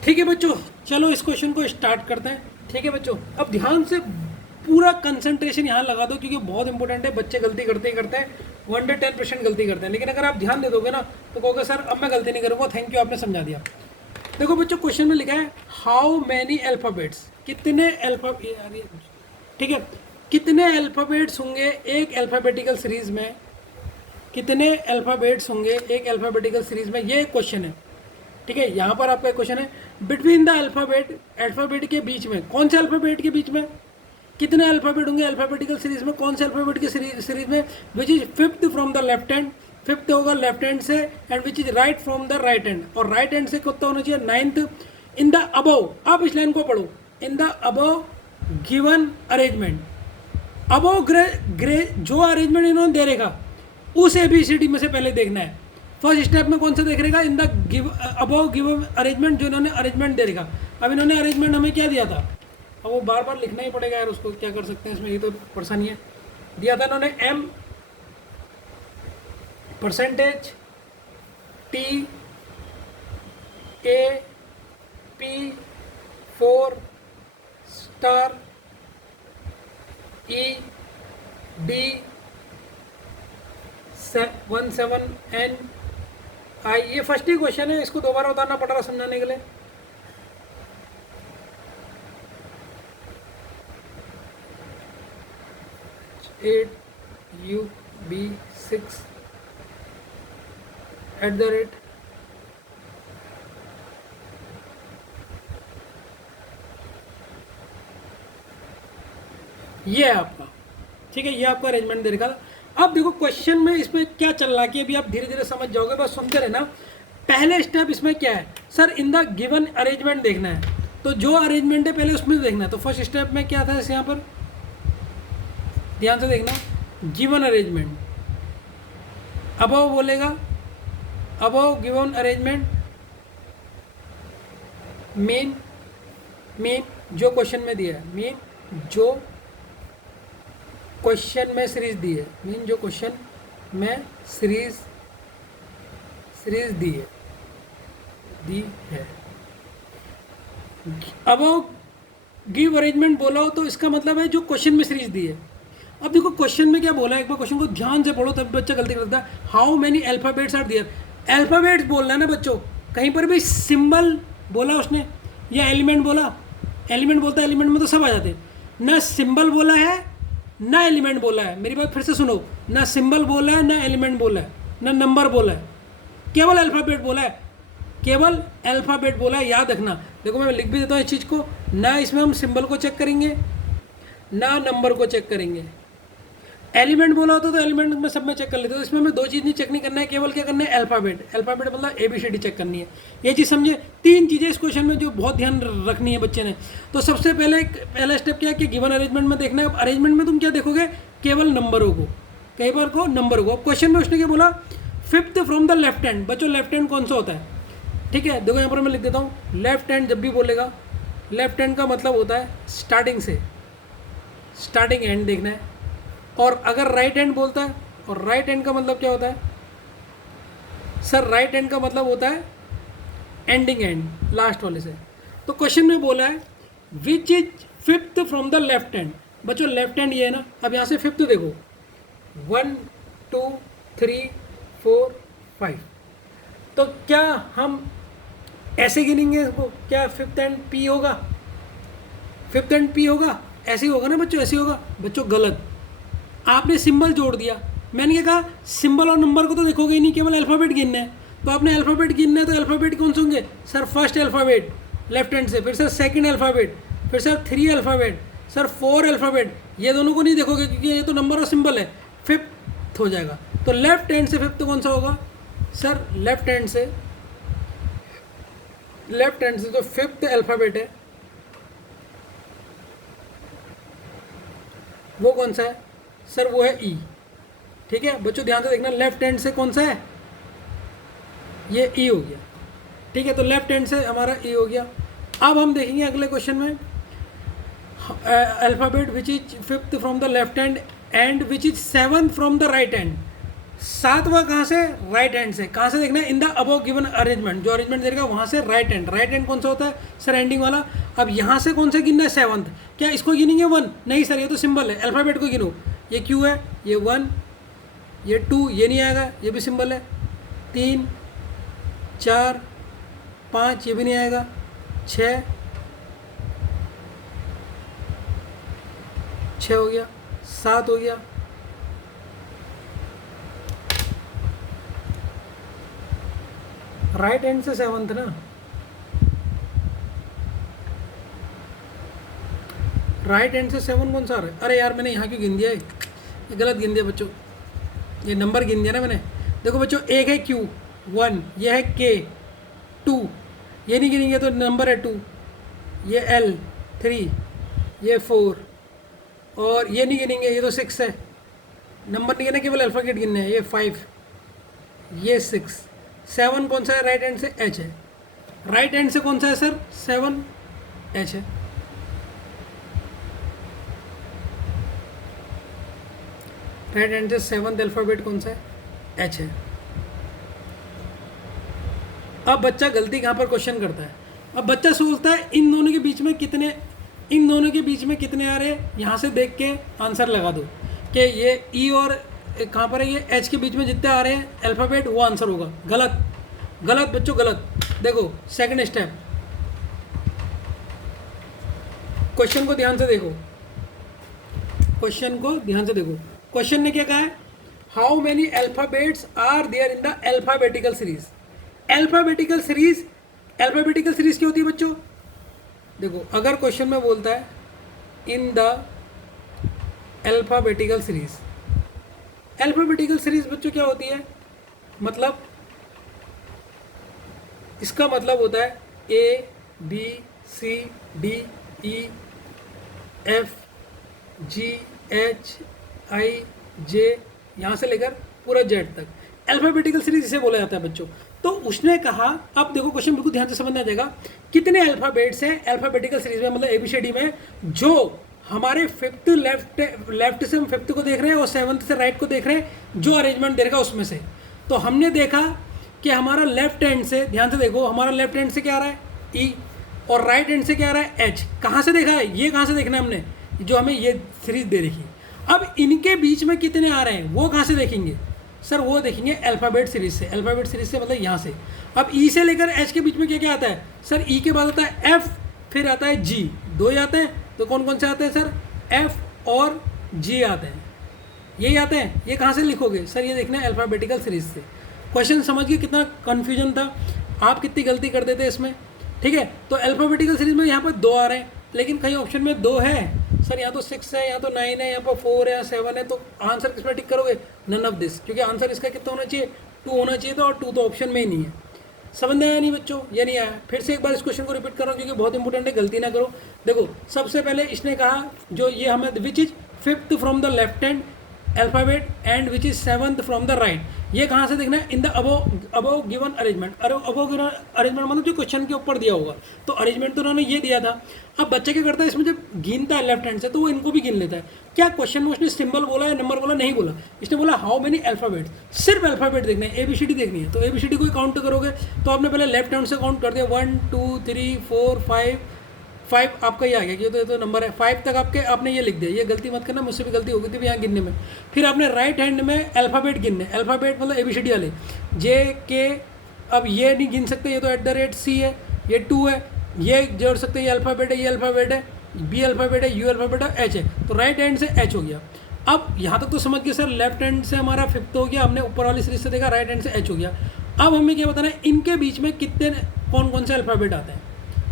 ठीक है बच्चों, चलो इस क्वेश्चन को स्टार्ट करते हैं। ठीक है बच्चों, अब ध्यान से पूरा कंसंट्रेशन यहाँ लगा दो, क्योंकि बहुत इंपॉर्टेंट है। बच्चे गलती करते ही करते हैं, 110% गलती करते हैं, लेकिन अगर आप ध्यान दे दोगे ना तो कहोगे सर अब मैं गलती नहीं करूँगा, थैंक यू आपने समझा दिया। देखो बच्चों, क्वेश्चन में लिखा है हाउ मैनी अल्फ़ाबेट्स, कितने अल्फ़ाबेट, ठीक है, कितने अल्फ़ाबेट्स होंगे एक अल्फ़ाबेटिकल सीरीज़ में, कितने अल्फ़ाबेट्स होंगे एक अल्फ़ाबेटिकल सीरीज़ में, ये क्वेश्चन है। ठीक है, यहाँ पर आपका क्वेश्चन है बिटवीन द अल्फ़ाबेट के बीच में, कौन से अल्फ़ाबेट के बीच में कितने अल्फ़ाबेट होंगे अल्फ़ाबेटिकल सीरीज़ में, कौन से अल्फ़ाबेट की सीरीज़ में, which is fifth from the left hand, fifth होगा लेफ्ट हैंड से, and which is right from the right hand, और राइट हैंड से कितना होना चाहिए, 9th इन द अबव। आप इस लाइन को पढ़ो, इन the above given arrangement, above grey जो अरेंजमेंट इन्होंने दे रहेगा उस ABCD में से पहले देखना है। फर्स्ट स्टेप में कौन सा देख रहेगा, इन द अबव गिवन अरेंजमेंट, जो इन्होंने अरेंजमेंट दे रहेगा। अब इन्होंने अरेंजमेंट हमें क्या दिया था, अब वो बार बार लिखना ही पड़ेगा यार, उसको क्या कर सकते हैं इसमें, ये तो परेशानी है। दिया था इन्होंने M percentage T A P 4 star E D 17 N I, ये फर्स्ट ही क्वेश्चन है, इसको दोबारा उतारना पड़ रहा समझाने के लिए। UB6 @ ये है आपका, ठीक है, ये आपका अरेंजमेंट दे रखा। अब देखो क्वेश्चन में इस पर क्या चल रहा है कि अभी आप धीरे धीरे समझ जाओगे, बस सुनते रहना। पहले स्टेप इसमें क्या है sir, in the given arrangement देखना है, तो जो अरेंजमेंट है पहले उसमें देखना है। तो फर्स्ट स्टेप में क्या था, यहाँ पर ध्यान से देखना, गिवन अरेंजमेंट, अबव बोलेगा, अबव गिवन अरेंजमेंट, मेन जो क्वेश्चन में दिया है, मेन जो क्वेश्चन में सीरीज दी है, मीन जो क्वेश्चन में सीरीज दी है। अब गिव अरेंजमेंट बोला हो तो इसका मतलब है जो क्वेश्चन में सीरीज दी है। अब देखो क्वेश्चन में क्या बोला है, एक बार क्वेश्चन को ध्यान से पढ़ो तब बच्चा गलती करता है। How many alphabets are there, alphabets बोलना है ना बच्चों, कहीं पर भी सिंबल बोला उसने या एलिमेंट बोला, एलिमेंट बोलता है एलिमेंट में तो सब आ जाते हैं, ना सिंबल बोला है ना एलिमेंट बोला है। मेरी बात फिर से सुनो, ना सिंबल बोला है ना एलिमेंट बोला है ना नंबर बोला है, केवल अल्फ़ाबेट बोला है, केवल अल्फ़ाबेट बोला है, याद रखना। देखो मैं लिख भी देता हूँ इस चीज़ को, ना इसमें हम सिंबल को चेक करेंगे ना नंबर को चेक करेंगे। एलिमेंट बोला होता तो एलिमेंट में सब में चेक कर लेते, तो इसमें हमें दो चीज़ नहीं चेक नहीं करना है, केवल क्या करना है, अल्फ़ाबेट। अल्फ़ाबेट मतलब ABCD चेक करनी है, ये चीज़ समझे। तीन चीज़ें इस क्वेश्चन में जो बहुत ध्यान रखनी है बच्चे ने। तो सबसे पहला स्टेप क्या है कि गिवन अरेंजमेंट में देखना है। अब अरेंजमेंट में तुम क्या देखोगे, केवल नंबरों को, केवल को नंबर को। अब क्वेश्चन में उसने क्या बोला, fifth from the left hand. बच्चों लेफ्ट हैंड कौन सा होता है, ठीक है, देखो यहाँ पर मैं लिख देता हूँ, लेफ्ट हैंड जब भी बोलेगा, लेफ्ट हैंड का मतलब होता है स्टार्टिंग से, स्टार्टिंग एंड देखना है। और अगर राइट हैंड बोलता है, और राइट हैंड का मतलब क्या होता है सर, राइट हैंड का मतलब होता है एंडिंग एंड, लास्ट वाले से। तो क्वेश्चन में बोला है which is fifth from the left hand. बच्चों लेफ्ट हैंड ये है ना, अब यहाँ से फिफ्थ देखो, 1 2 3 4 5। तो क्या हम ऐसे गिनेंगे इसको, क्या फिफ्थ एंड P होगा, फिफ्थ एंड P होगा, ऐसे ही होगा ना बच्चों, ऐसे ही होगा। बच्चों गलत, आपने सिंबल जोड़ दिया। मैंने क्या कहा, सिंबल और नंबर को तो देखोगे ही नहीं, केवल अल्फ़ाबेट गिनना है। तो आपने अल्फ़ाबेट गिनना है, तो अल्फ़ाबेट कौन से होंगे sir, first alphabet left hand से, फिर सर सेकंड अल्फ़ाबेट, फिर सर 3 अल्फ़ाबेट, सर 4 अल्फ़ाबेट। ये दोनों को नहीं देखोगे क्योंकि ये तो नंबर और सिंबल है, फिफ्थ हो जाएगा। तो लेफ्ट हैंड से फिफ्थ कौन सा होगा सर, लेफ्ट हैंड से जो फिफ्थ अल्फ़ाबेट है वो कौन सा है सर, वो है E। ठीक है बच्चों ध्यान से देखना, लेफ्ट हैंड से कौन सा है, ये E हो गया। ठीक है, तो लेफ्ट हैंड से हमारा E हो गया। अब हम देखेंगे अगले क्वेश्चन में, alphabet which is fifth from the left hand and which is seventh from the right hand. सातवां कहाँ से, राइट हैंड से। कहाँ से देखना है, इन द अबव गिवन अरेंजमेंट, जो अरेंजमेंट देगा वहाँ से राइट हैंड। राइट हैंड कौन सा होता है सर, एंडिंग वाला। अब यहाँ से कौन सा गिनना है, सेवंथ। क्या इसको गिनेंगे 1, नहीं सर ये तो सिंबल है, अल्फ़ाबेट को गिनो। ये Q है, ये 1, ये 2, ये नहीं आएगा, ये भी सिंबल है, 3 4 5, ये भी नहीं आएगा, 6 हो गया, 7 हो गया, राइट हैंड से सेवंथ ना, राइट हैंड से 7 कौन सा आ रहा है। अरे यार मैंने यहाँ क्यों गिन दिया है, ये गलत गिन दिया बच्चों, ये नंबर गिन दिया ना मैंने। देखो बच्चों एक है Q 1, ये है K 2, ये नहीं गिनेंगे तो नंबर है 2, ये L 3, ये 4, और ये नहीं गिनेंगे, ये तो 6 है, नंबर नहीं गिना, केवल अल्फ़ाबेट गिनने हैं। ये 5, ये 6, 7 कौन सा है राइट हैंड से, H है। राइट हैंड से कौन सा है सर, 7 H है। राइट हैंड से सेवंथ अल्फ़ाबेट कौन सा है, H है। अब बच्चा गलती कहाँ पर क्वेश्चन करता है, अब बच्चा सोचता है इन दोनों के बीच में कितने, इन दोनों के बीच में कितने आ रहे हैं, यहाँ से देख के आंसर लगा दो कि ये E और कहाँ पर है, ये H के बीच में जितने आ रहे हैं अल्फ़ाबेट वो आंसर होगा। गलत, गलत बच्चों गलत। देखो सेकंड स्टेप, क्वेश्चन को ध्यान से देखो, क्वेश्चन को ध्यान से देखो। क्वेश्चन ने क्या कहा है, how many alphabets are there in the alphabetical series. Alphabetical series, alphabetical series क्या होती है बच्चों, देखो अगर क्वेश्चन में बोलता है इन the alphabetical series, alphabetical series बच्चों क्या होती है, मतलब इसका मतलब होता है A B C D E F G H I J, यहाँ से लेकर पूरा Z तक अल्फ़ाबेटिकल सीरीज इसे बोला जाता है बच्चों। तो उसने कहा, अब देखो क्वेश्चन बिल्कुल ध्यान से समझना आ जाएगा, कितने अल्फ़ाबेट्स हैं अल्फ़ाबेटिकल सीरीज में, मतलब ABCD में, जो हमारे फिफ्थ लेफ्ट से हम फिफ्थ को देख रहे हैं और सेवन्थ से राइट को देख रहे हैं, जो अरेंजमेंट देगा उसमें से। तो हमने देखा कि हमारा लेफ्ट हैंड से, ध्यान से देखो, हमारा लेफ्ट हैंड से क्या आ रहा है ई, और राइट हैंड से क्या आ रहा है एच। कहाँ से देखा है, ये कहाँ से देखना है हमने, जो हमें ये सीरीज दे रखी है। अब इनके बीच में कितने आ रहे हैं वो कहाँ से देखेंगे सर, वो देखेंगे अल्फ़ाबेट सीरीज से। अल्फ़ाबेट सीरीज से मतलब यहाँ से। अब ई से लेकर एच के बीच में क्या क्या आता है सर, ई के बाद आता है एफ, फिर आता है जी, दो ही आते हैं। तो कौन कौन से आते हैं सर, एफ और जी आते हैं, यही आते हैं। ये कहाँ से लिखोगे सर, ये देखना है अल्फ़ाबेटिकल सीरीज से। क्वेश्चन समझ गए कितना कन्फ्यूजन था, आप कितनी गलती कर देते इसमें, ठीक है। तो अल्फ़ाबेटिकल सीरीज में यहाँ पर दो आ रहे हैं, लेकिन कई ऑप्शन में दो है सर, यहाँ तो 6 है, यहाँ तो 9 है, यहाँ पर 4 है, या 7 है। तो आंसर किस में टिक करोगे, नन ऑफ दिस, क्योंकि आंसर इसका कितना होना चाहिए, 2 होना चाहिए था, और 2 तो ऑप्शन में ही नहीं है। समझ में आया नहीं बच्चों, ये नहीं आया। फिर से एक बार इस क्वेश्चन को रिपीट कर रहा हूँ क्योंकि बहुत इंपॉर्टेंट है, गलती ना करो। देखो सबसे पहले इसने कहा जो ये हमें which is fifth from the left hand alphabet and which is seventh from the right. ये कहाँ से देखना है, इन the above given arrangement. Above given arrangement मतलब जो क्वेश्चन के ऊपर दिया होगा, तो अरेंजमेंट तो उन्होंने ये दिया था। अब बच्चा क्या करता है, इसमें जब गिनता है लेफ्ट हैंड से तो वो इनको भी गिन लेता है। क्या क्वेश्चन में उसने सिंबल बोला या नंबर बोला, नहीं बोला, इसने बोला हाउ मेनी अल्फ़ाबेट, सिर्फ अल्फ़ाबेट देखना है, ABCD देखनी है। तो ABCD को ही काउंट करोगे, तो आपने पहले लेफ्ट हैंड से काउंट कर दिया, 1 2 3 4 5 आपका ये आ गया, ये तो नंबर है 5 तक आपके, आपने ये लिख दिया। ये गलती मत करना, मुझसे भी गलती हो गई थी यहाँ गिनने में। फिर आपने राइट हैंड में अल्फ़ाबेट गिनने, अल्फ़ाबेट मतलब ABCD वाले, JK। अब ये नहीं गिन सकते, ये तो @C है, ये 2 है, ये जोड़ सकते हैं, ये अल्फ़ाबेट है, ये अल्फ़ाबेट है, B अल्फ़ाबेट है, U अल्फ़ाबेट है, H है। तो राइट हैंड से H हो गया। अब यहाँ तक तो समझ गए सर, लेफ्ट हैंड से हमारा फिफ्थ हो गया, हमने ऊपर वाली सीरीज से देखा, राइट हैंड से H हो गया। अब हमें क्या बताना है, इनके बीच में कितने कौन कौन से अल्फ़ाबेट आते हैं,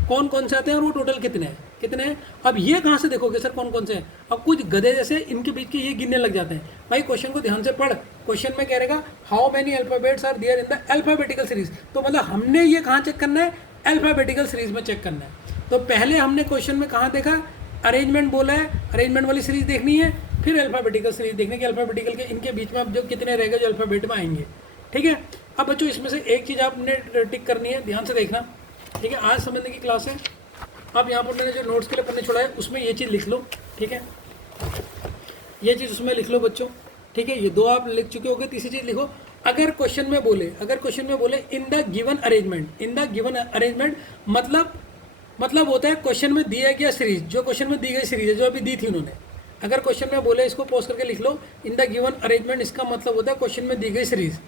कौन कौन से आते हैं, और वो टोटल कितने हैं, कितने हैं। अब ये कहाँ से देखोगे सर कौन कौन से हैं, अब कुछ गधे जैसे इनके बीच के ये गिनने लग जाते हैं। भाई क्वेश्चन को ध्यान से पढ़, क्वेश्चन में कह रहेगा how many alphabets are there in the alphabetical series. तो मतलब हमने ये कहाँ चेक करना है, अल्फ़ाबेटिकल सीरीज में चेक करना है। तो पहले हमने क्वेश्चन में कहाँ देखा, अरेंजमेंट बोला है, अरेंजमेंट वाली सीरीज देखनी है, फिर अल्फ़ाबेटिकल सीरीज देखने की, अल्फ़ाबेटिकल के इनके बीच में अब जो कितने रहेगा जो अल्फ़ाबेट में आएंगे, ठीक है। अब बच्चों इसमें से एक चीज़ आपने टिक करनी है, ध्यान से देखना, ठीक है। आज समझने की क्लास है। अब यहाँ पर मैंने जो नोट्स के लिए पन्ने छोड़ा है उसमें ये चीज़ लिख लो, ठीक है, ये चीज़ उसमें लिख लो बच्चों, ठीक है। ये दो आप लिख चुके होगे, तीसरी चीज़ लिखो, अगर क्वेश्चन में बोले in the given arrangement, in the given arrangement मतलब होता है क्वेश्चन में दिया गया सीरीज, जो क्वेश्चन में दी गई सीरीज है जो अभी दी थी उन्होंने। अगर क्वेश्चन में बोले, इसको पॉज करके लिख लो, इन द गिवन अरेंजमेंट, इसका मतलब होता है क्वेश्चन में दी गई सीरीज।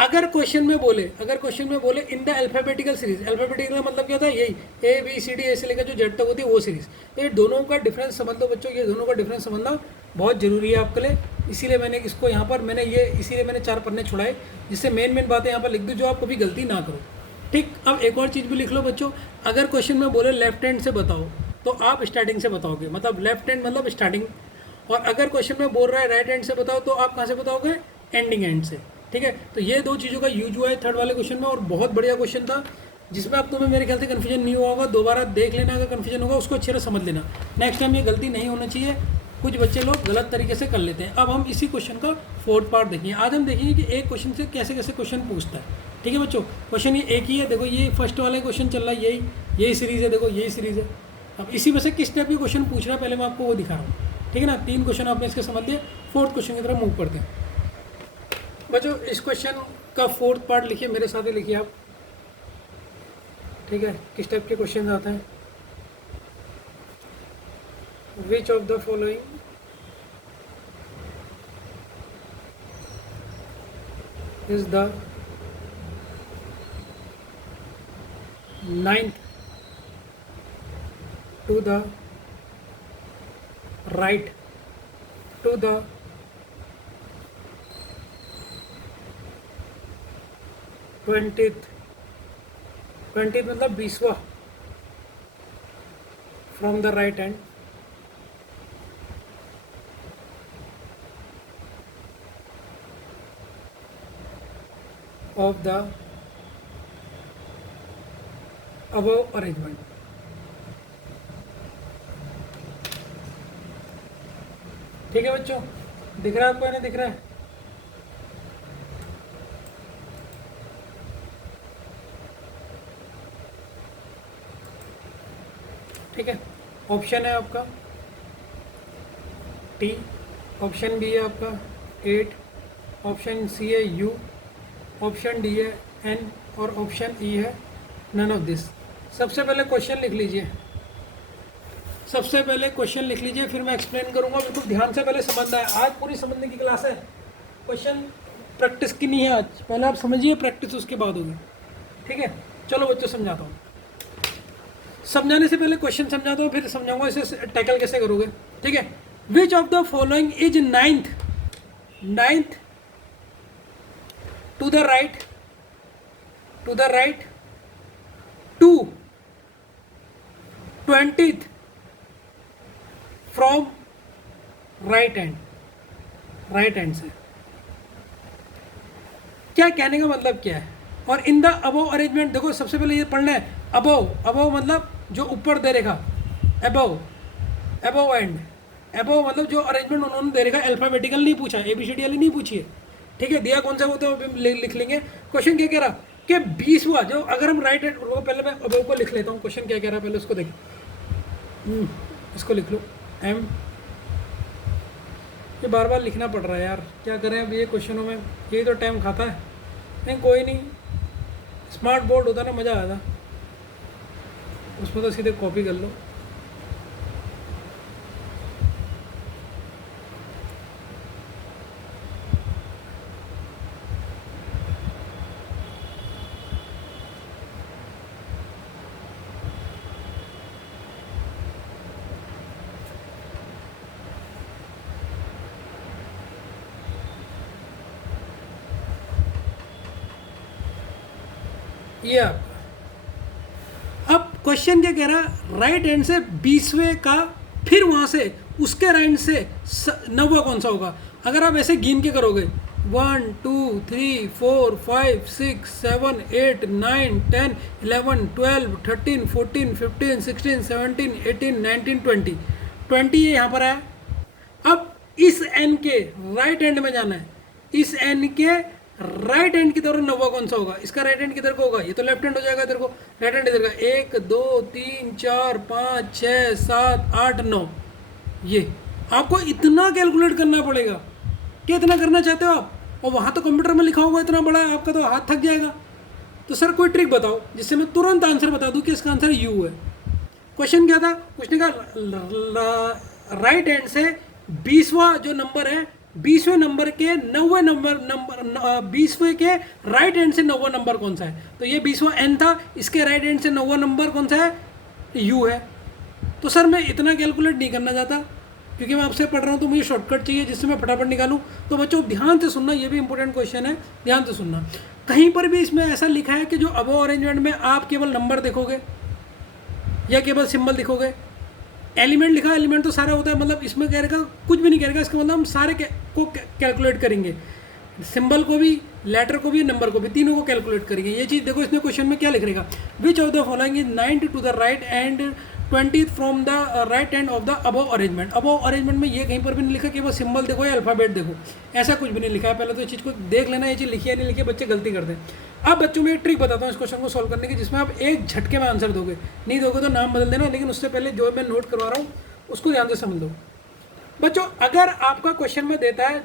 अगर क्वेश्चन में बोले इन द अल्फ़ाबेटिकल सीरीज, अल्फ़ाबेटिकल का मतलब क्या होता है, यही ABCD ऐसे लेकर जो जेड तक होती है वो सीरीज। तो ये दोनों का डिफरेंस समझ लो बच्चों, ये दोनों का डिफरेंस समझना बहुत ज़रूरी है आपके लिए। इसीलिए मैंने इसको यहाँ पर इसीलिए मैंने 4 पन्ने छुड़ाए, जिससे मेन बातें यहाँ पर लिख दूँ जो आप कभी गलती ना करो, ठीक। अब एक और चीज़ भी लिख लो बच्चों, अगर क्वेश्चन में बोले लेफ्ट हैंड से बताओ तो आप स्टार्टिंग से बताओगे, मतलब लेफ्ट हैंड मतलब स्टार्टिंग। और अगर क्वेश्चन में बोल रहा है राइट हैंड से बताओ तो आप कहाँ से बताओगे, एंडिंग हैंड से, ठीक है। तो ये दो चीज़ों का यूज हुआ है थर्ड वाले क्वेश्चन में, और बहुत बढ़िया क्वेश्चन था, जिसमें अब तुम्हें मेरे ख्याल से कन्फ्यूजन नहीं हुआ होगा। दोबारा देख लेना, अगर कन्फ्यूजन होगा उसको अच्छे से समझ लेना, नेक्स्ट टाइम ये गलती नहीं होना चाहिए। कुछ बच्चे लोग गलत तरीके से कर लेते हैं। अब हम इसी क्वेश्चन का फोर्थ पार्ट देखेंगे। आज हम देखेंगे कि एक क्वेश्चन से कैसे कैसे क्वेश्चन पूछता है, ठीक है बच्चों। क्वेश्चन ये एक ही है, देखो ये फर्स्ट वाला क्वेश्चन चल रहा है, यही सीरीज़ है, देखो यही सीरीज़ है। अब इसी में से किस टाइप की क्वेश्चन पूछ रहा है पहले मैं आपको वो दिखा रहा हूँ, ठीक है ना। 3 क्वेश्चन आपने इसके समझ लिए, फोर्थ क्वेश्चन की तरफ मूव करते हैं बच्चों। इस क्वेश्चन का फोर्थ पार्ट लिखिए, मेरे साथ ही लिखिए आप, ठीक है। किस टाइप के क्वेश्चन आते हैं, विच of the following is the 9th to the right to the 20th मतलब 20वां from the right hand of the above arrangement। ठीक है बच्चों, दिख रहा है आपको या नहीं दिख रहा है, ठीक है। ऑप्शन है आपका टी, ऑप्शन बी है आपका 8, ऑप्शन सी है यू, ऑप्शन डी है एन और ऑप्शन ई है नन ऑफ दिस। सबसे पहले क्वेश्चन लिख लीजिए, सबसे पहले क्वेश्चन लिख लीजिए, फिर मैं एक्सप्लेन करूंगा। बिल्कुल ध्यान से पहले समझना है, आज पूरी समझने की क्लास है, क्वेश्चन प्रैक्टिस की नहीं है आज। पहले आप समझिए, प्रैक्टिस उसके बाद होगी, ठीक है। चलो बच्चों समझाता हूँ। समझाने से पहले क्वेश्चन समझाता हूँ, फिर समझाऊंगा इसे टैकल कैसे करोगे, ठीक है। Which of the following is ninth to the right to 20th from right hand से। क्या कहने का मतलब क्या है? और इन द अबव अरेंजमेंट, देखो सबसे पहले ये पढ़ना है, अबव मतलब जो ऊपर दे रेखा, अबव एंड, अबव मतलब जो अरेंजमेंट उन्होंने दे रेखा, अल्फाबेटिकल नहीं पूछा, ABCD वाली नहीं पूछी है, ठीक है। दिया कौन सा होता है लिख लेंगे। क्वेश्चन क्या कह रहा कि 20वां जो, अगर हम राइट हैंड, पहले मैं अबव को लिख लेता हूँ, क्वेश्चन क्या कह रहा है पहले उसको देखिए, इसको लिख लो M। ये बार बार लिखना पड़ रहा है यार, क्या करें अब ये क्वेश्चनों में, यही तो टाइम खाता है। नहीं कोई नहीं, स्मार्ट बोर्ड होता ना मज़ा आता, उसमें तो सीधे कॉपी कर लो। ये आपका, अब क्वेश्चन क्या कह रहा, राइट हैंड से 20वें का, फिर वहां से उसके राइट से 9वां कौन सा होगा। अगर आप ऐसे गिन के करोगे 1 2 3 4 5 6 7 8 9 10 11 12 13 14 15 16 17 18 19 20 ये यहाँ पर है। अब इस एन के राइट हैंड में जाना है, इस एन के राइट हैंड की तरफ 9वां कौन सा होगा, इसका राइट हैंड किधर को होगा, ये तो लेफ्ट हैंड हो जाएगा इधर को, राइट हैंड इधर का, 1 2 3 4 5 6 7 8 9। ये आपको इतना कैलकुलेट करना पड़ेगा कि इतना करना चाहते हो आप, और वहाँ तो कंप्यूटर में लिखा होगा इतना बड़ा है, आपका तो हाथ थक जाएगा। तो सर कोई ट्रिक बताओ जिससे मैं तुरंत आंसर बता दूँ कि इसका आंसर यू है। क्वेश्चन क्या था, पूछने का राइट हैंड से 20वां जो नंबर है, 20वें नंबर के 9वें नंबर 20वें के राइट हैंड से 9वां नंबर कौन सा है। तो ये 20वां एन था, इसके राइट हैंड से 9वां नंबर कौन सा है, यू है। तो सर मैं इतना कैलकुलेट नहीं करना चाहता, क्योंकि मैं आपसे पढ़ रहा हूँ तो मुझे शॉर्टकट चाहिए जिससे मैं फटाफट निकालूँ। तो बच्चों ध्यान से सुनना, ये भी इंपॉर्टेंट क्वेश्चन है, ध्यान से सुनना। कहीं पर भी इसमें ऐसा लिखा है कि जो अबव अरेंजमेंट में आप केवल नंबर देखोगे या केवल सिंबल दिखोगे, एलिमेंट लिखा, एलिमेंट तो सारा होता है, मतलब इसमें कह रहेगा कुछ भी नहीं कह रहेगा, इसका मतलब हम सारे को कैलकुलेट करेंगे, सिंबल को भी, लेटर को भी, नंबर को भी, तीनों को कैलकुलेट करेंगे। ये चीज़ देखो इसमें क्वेश्चन में क्या लिख रहेगा, which of the following is 9th to the right end 20th from the right hand of the above arrangement. Above arrangement में ये कहीं पर भी नहीं लिखा कि वो सिंबल देखो या अल्फाबेट देखो, ऐसा कुछ भी नहीं लिखा है। पहले तो इस चीज़ को देख लेना, ये चीज़ लिखी है नहीं लिखी, बच्चे गलती करते हैं। अब बच्चों में एक ट्रिक बताता हूँ इस क्वेश्चन को सॉल्व करने की, जिसमें आप एक झटके में आंसर दोगे, नहीं दोगे तो नाम बदल देना, लेकिन उससे पहले जो मैं नोट करवा रहा हूँ उसको ध्यान से समझ लो। बच्चों अगर आपका क्वेश्चन में देता है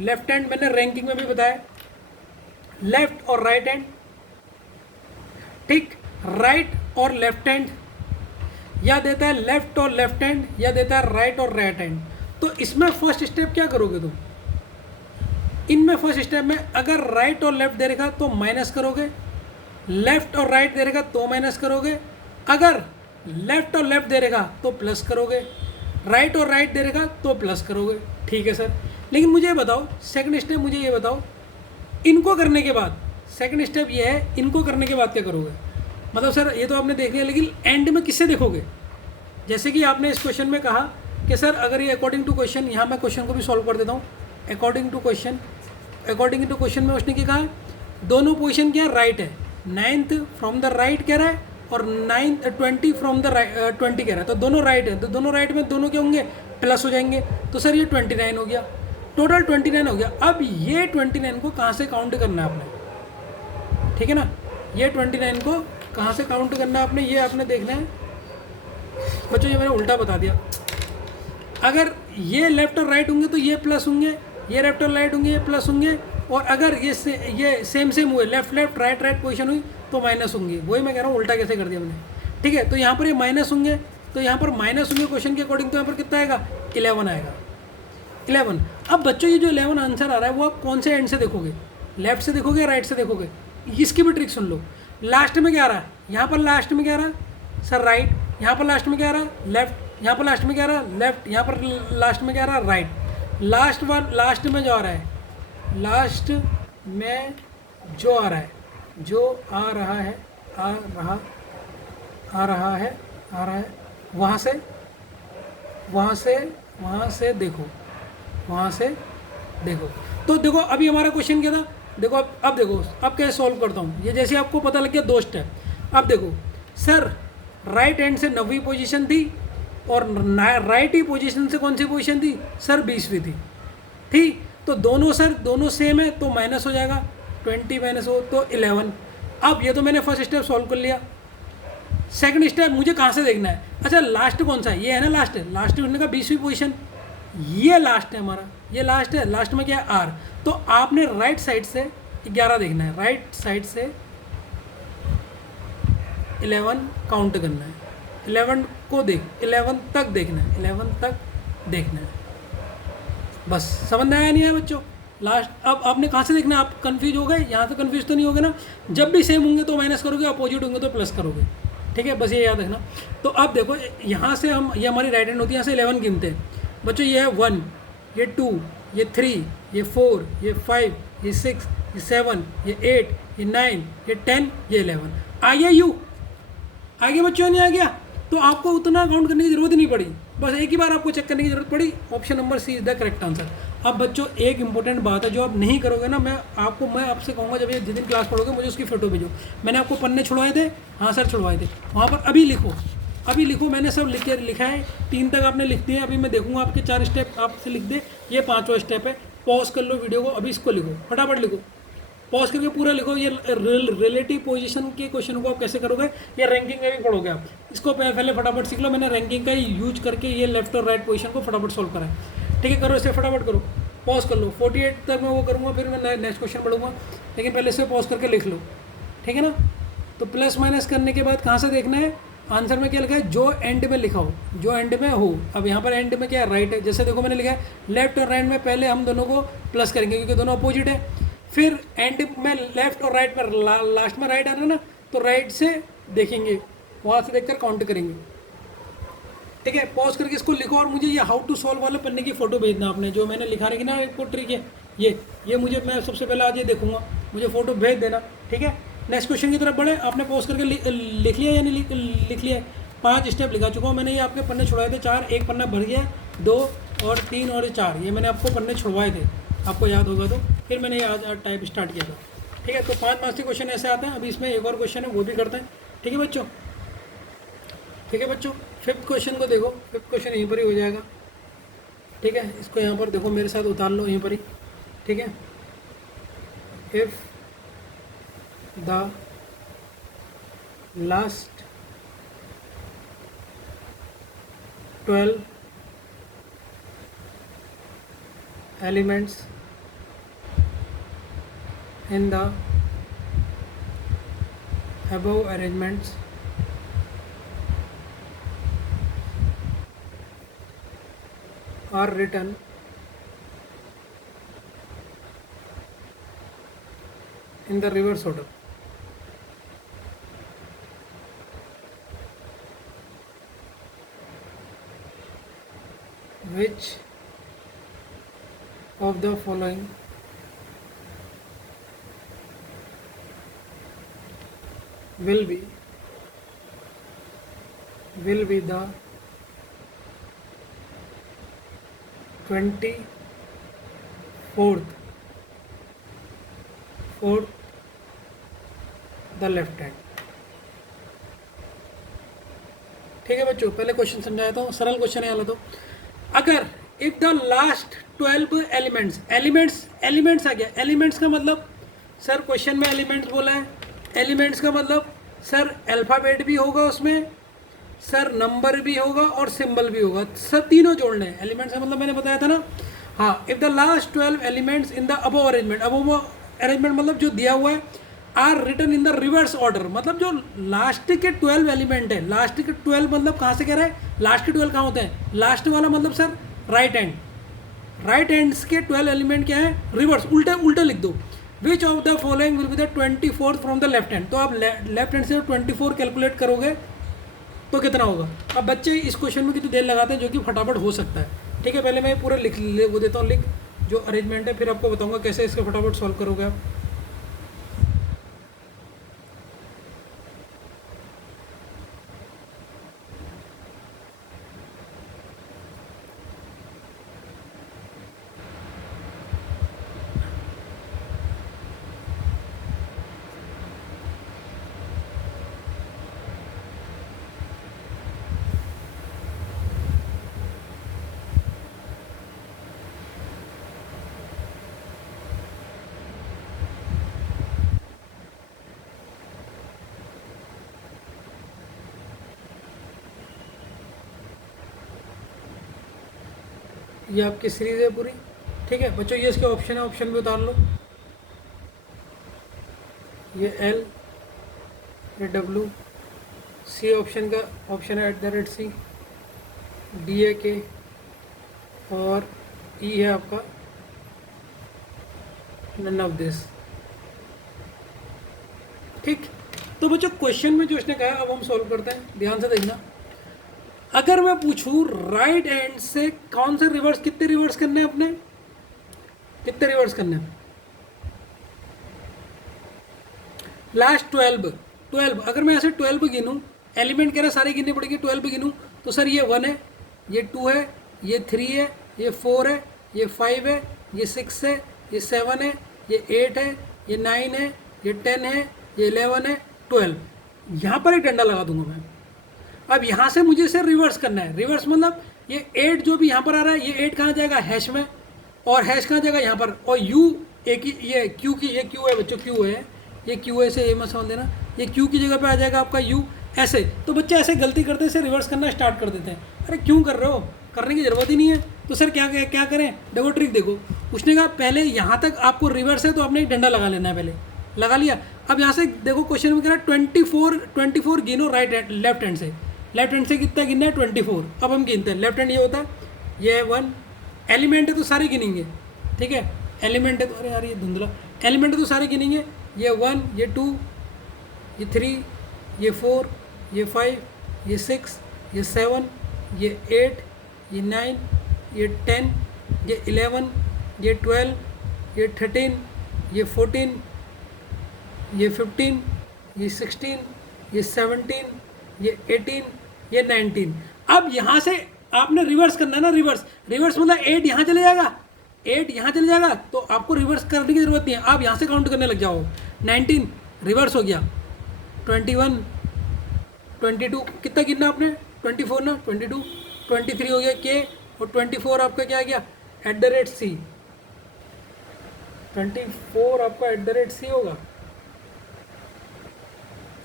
लेफ्ट हैंड, मैंने रैंकिंग में भी बताया, लेफ्ट और राइट हैंड, ठीक, राइट और लेफ्ट हैंड, या देता है लेफ्ट और लेफ्ट हैंड, या देता है राइट और राइट हैंड, तो इसमें फर्स्ट स्टेप क्या करोगे तुम, इनमें फर्स्ट स्टेप में अगर राइट और लेफ्ट दे रखा तो माइनस करोगे, लेफ्ट और राइट दे रखा तो माइनस करोगे, अगर लेफ्ट और लेफ्ट दे रखा तो प्लस करोगे, राइट और राइट दे रखा तो प्लस करोगे। ठीक है सर, लेकिन मुझे ये बताओ सेकंड स्टेप, मुझे ये बताओ इनको करने के बाद, सेकंड स्टेप ये है, इनको करने के बाद क्या करोगे। मतलब सर ये तो आपने देख लिया, लेकिन एंड में किससे देखोगे। जैसे कि आपने इस क्वेश्चन में कहा कि सर अगर ये अकॉर्डिंग टू क्वेश्चन, यहाँ मैं क्वेश्चन को भी सॉल्व कर देता हूँ, अकॉर्डिंग टू क्वेश्चन में उसने क्या कहा, दोनों पोजिशन क्या राइट है, 9th फ्रॉम द राइट कह रहा है और 20 फ्रॉम द 20 कह रहा है, तो दोनों राइट है, तो दोनों राइट में दोनों क्या होंगे, प्लस हो जाएंगे। तो सर ये 29 हो गया, टोटल 29 हो गया। अब ये 29 को कहाँ से काउंट करना है आपने, ठीक है ना, ये 29 को कहाँ से काउंट करना है आपने, ये आपने देखना है। बच्चों ये मैंने उल्टा बता दिया, अगर ये लेफ्ट और राइट होंगे तो ये प्लस होंगे, ये लेफ्ट और राइट होंगे ये प्लस होंगे, और अगर ये सेम हुए, left left right right position हुई तो माइनस होंगे। वही मैं कह रहा हूँ उल्टा कैसे कर दिया मैंने, ठीक है। तो यहाँ पर ये माइनस होंगे, तो यहाँ पर माइनस होंगे क्वेश्चन के अकॉर्डिंग, तो यहाँ पर कितना आएगा 11 आएगा, 11। अब बच्चों ये जो 11 आंसर आ रहा है वो आप कौन से एंड से देखोगे, लेफ्ट से देखोगे राइट से देखोगे? इसकी भी ट्रिक सुन लो। लास्ट में क्या आ रहा है, यहाँ पर लास्ट में क्या आ रहा है सर राइट, यहाँ पर लास्ट में क्या आ रहा है लेफ्ट, यहाँ पर लास्ट में क्या आ रहा है लेफ्ट, यहाँ पर लास्ट में क्या आ रहा है राइट। लास्ट में जो आ रहा है, लास्ट में जो आ रहा है, जो आ रहा है वहाँ से देखो, वहाँ से देखो। तो देखो अभी हमारा क्वेश्चन क्या था, देखो अब देखो अब कैसे सॉल्व करता हूँ। ये जैसे आपको पता लग गया 2 स्टेप। अब देखो सर राइट हैंड से 90वीं पोजीशन थी, और राइट ही पोजीशन से कौन सी पोजीशन थी सर 20वीं थी, ठीक। तो दोनों सेम है तो माइनस हो जाएगा, 20 माइनस हो तो 11। अब ये तो मैंने फर्स्ट स्टेप सॉल्व कर लिया। सेकंड स्टेप मुझे कहाँ से देखना है, अच्छा लास्ट कौन सा है, ये है ना लास्ट ढूंढने का 20वीं पोजीशन, ये लास्ट है हमारा, ये लास्ट है। लास्ट में क्या है आर, तो आपने राइट साइड से 11 देखना है, राइट साइड से 11 काउंट करना है, 11 को 11 तक देखना है, 11 तक देखना है। बस समझ में आया नहीं है बच्चों? लास्ट अब आपने कहाँ से देखना है, आप कंफ्यूज हो गए, यहाँ से कंफ्यूज तो नहीं हो गए ना? जब भी सेम होंगे तो माइनस करोगे, अपोजिट होंगे तो प्लस करोगे, ठीक है। बस ये याद रखना। तो अब देखो यहाँ से हम, ये हमारी राइट हैंड होती है, यहाँ से 11 गिनते हैं बच्चों। ये है 1, ये 2, ये 3, ये 4, ये 5, ये 6, ये 7, ये 8, ये 9, ये 10, ये 11। आ गया यू, आ गया बच्चों, नहीं आ गया? तो आपको उतना काउंट करने की जरूरत ही नहीं पड़ी, बस एक ही बार आपको चेक करने की जरूरत पड़ी। Option number C is the correct answer. अब बच्चों एक इंपॉर्टेंट बात है जो आप नहीं करोगे ना, मैं आपसे कहूँगा जब ये जिस दिन क्लास पढ़ोगे मुझे उसकी फ़ोटो भेजो। मैंने आपको पन्ने छुड़वाए थे, हाँ सर छुड़वाए थे, वहाँ पर अभी लिखो, मैंने सब लिखा है, 3 तक आपने लिख दिए। अभी मैं देखूंगा आपके 4 स्टेप आपसे लिख दे, ये 5वां स्टेप है। पॉज कर लो वीडियो को, अभी इसको लिखो, फटाफट लिखो, पॉज करके पूरा लिखो। ये रिलेटिव पोजीशन के क्वेश्चन को आप कैसे करोगे, ये रैंकिंग का भी पढ़ोगे आप, इसको पहले फटाफट सीख लो। मैंने रैंकिंग का ही यूज करके ये लेफ्ट और राइट पोजीशन को फटाफट सॉल्व करा है, ठीक है। करो इसे, फटाफट करो, पॉज कर लो। 48 तक मैं वो करूँगा, फिर मैं नेक्स्ट क्वेश्चन पढ़ूंगा, लेकिन पहले इसे पॉज करके लिख लो, ठीक है ना। तो प्लस माइनस करने के बाद कहाँ से देखना है, आंसर में क्या लिखा है, जो एंड में लिखा हो, जो एंड में हो। अब यहाँ पर एंड में क्या है, राइट है। जैसे देखो मैंने लिखा है लेफ्ट और राइट में, पहले हम दोनों को प्लस करेंगे क्योंकि दोनों अपोजिट है। फिर एंड में लेफ्ट और राइट पर लास्ट में राइट आ रहा है ना, तो राइट से देखेंगे, वहाँ से देखकर काउंट करेंगे, ठीक है। पॉज करके इसको लिखो, और मुझे ये हाउ टू सॉल्व वाले पन्ने की फोटो भेजना आपने, जो मैंने लिखा रखी ना एक ट्रिक है, ये मुझे, मैं सबसे पहले आज ये देखूंगा, मुझे फोटो भेज देना, ठीक है। नेक्स्ट क्वेश्चन की तरफ बढ़े। आपने पॉज करके लिख लिया या नहीं लिख लिया? 5 स्टेप लिखा चुका हूँ मैंने। ये आपके पन्ने छुड़वाए थे 4, एक पन्ना भर गया, 2 और 3 और 4, ये मैंने आपको पन्ने छुड़वाए थे, आपको याद होगा तो। फिर मैंने ये आज टाइप स्टार्ट किया था, ठीक है। तो 5 मार्क्स के क्वेश्चन ऐसे आते हैं। अभी इसमें एक और क्वेश्चन है, वो भी करते हैं, ठीक है बच्चों, ठीक है बच्चों। 5th क्वेश्चन को देखो, 5th क्वेश्चन यहीं पर ही हो जाएगा, ठीक है। इसको यहाँ पर देखो, मेरे साथ उतार लो यहीं पर ही, ठीक है। If the last 12 elements in the above arrangements are written in the reverse order. Which of the following will be the 24th the left hand, ठीक है बच्चों। पहले क्वेश्चन समझाया था, सरल क्वेश्चन है वाला। तो अगर इफ द लास्ट 12 एलिमेंट्स आ गया। एलिमेंट्स का मतलब सर, क्वेश्चन में एलिमेंट्स बोला है, एलिमेंट्स का मतलब सर अल्फ़ाबेट भी होगा उसमें सर नंबर भी होगा और सिंबल भी होगा, सब तीनों जोड़ने हैं। एलिमेंट्स का मतलब मैंने बताया था ना, हाँ, if the last 12 elements in the above arrangement, above arrangement मतलब जो दिया हुआ है, are written in the reverse order, मतलब जो लास्ट के 12 एलिमेंट है, लास्ट के 12 मतलब कहाँ से कह रहा है, लास्ट के 12 कहाँ होते हैं, लास्ट वाला मतलब sir right hand, right hands के 12 एलिमेंट क्या है, रिवर्स, उल्टे उल्टे लिख दो। विच of the following will be the 24th from the left hand, तो आप लेफ्ट हैंड से 24 कैलकुलेट करोगे तो कितना होगा। अब बच्चे इस क्वेश्चन में कितनी देर लगाते हैं, जो कि फटाफट हो सकता है। ठीक है, पहले मैं पूरा वो देता हूँ, लिख जो अरेंजमेंट है, फिर आपको बताऊंगा कैसे इसका फटाफट सॉल्व करोगे आप। ये आपकी सीरीज है पूरी। ठीक है बच्चों, ये इसके ऑप्शन है, ऑप्शन भी उतार लो। ये एल, ये डब्लू, सी ऑप्शन का ऑप्शन है @C, डी ए के, और ई है आपका नन ऑफ दिस। ठीक, तो बच्चों क्वेश्चन में जो इसने कहा अब हम सॉल्व करते हैं, ध्यान से देखना। अगर मैं पूछूं राइट हैंड से कौन से रिवर्स, कितने रिवर्स करने हैं अपने, कितने रिवर्स करने हैं, लास्ट 12। अगर मैं ऐसे 12 गिनूँ, एलिमेंट कह रहा है सारे गिनने पड़ेंगे, 12 गिनूँ तो सर ये 1 है, ये 2 है, ये 3 है, ये 4 है, ये 5 है, ये 6 है, ये 7 है, ये 8 है, ये 9 है, ये 10 है, ये 11 है, 12। यहाँ पर एक डंडा लगा दूंगा मैं। अब यहाँ से मुझे इसे रिवर्स करना है, रिवर्स मतलब ये 8 जो भी यहाँ पर आ रहा है, ये 8 कहाँ जाएगा, हैश में, और हैश कहाँ जाएगा यहाँ पर, और यू एक ही, ये क्यू की, ये क्यू है बच्चों, क्यू है, ये क्यू है, से ये मत समझ देना, ये क्यू की जगह पे आ जाएगा आपका यू। ऐसे तो बच्चे ऐसे गलती करते से रिवर्स करना स्टार्ट कर देते हैं। अरे क्यों कर रहे हो, करने की ज़रूरत ही नहीं है। तो सर क्या क्या करें, देखो ट्रिक देखो। उसने कहा पहले यहाँ तक आपको रिवर्स है तो आपने एक डंडा लगा लेना है, पहले लगा लिया। अब यहाँ से देखो क्वेश्चन में कह रहा है 24 गिनो राइट हैंड, लेफ्ट हैंड से, लेफ्ट हैंड से कितना गिनना है 24। अब हम गिनते हैं, लेफ्ट हैंड ये होता है, ये 1 एलिमेंट है तो सारे गिनेंगे। ठीक है, एलिमेंट है तो, अरे यार ये धुंधला, एलिमेंट है तो सारे गिनेंगे, ये 1, ये 2, ये 3, ये 4, ये 5, ये 6, ये 7, ये 8, ये 9, ये 10, ये 11, ये 12, ये 13, ये 14, ये 15, ये 16, ये 17, ये 18, ये 19। अब यहाँ से आपने रिवर्स करना है ना, रिवर्स, रिवर्स मतलब 8 यहाँ चले जाएगा, 8 यहाँ चले जाएगा, तो आपको रिवर्स करने की ज़रूरत नहीं है, आप यहाँ से काउंट करने लग जाओ। 19 रिवर्स हो गया, 21, 22 कितना गिनना आपने, 24 ना, 22, 23 हो गया के, और 24 आपका क्या आ गया, @C, 24 आपका @C होगा।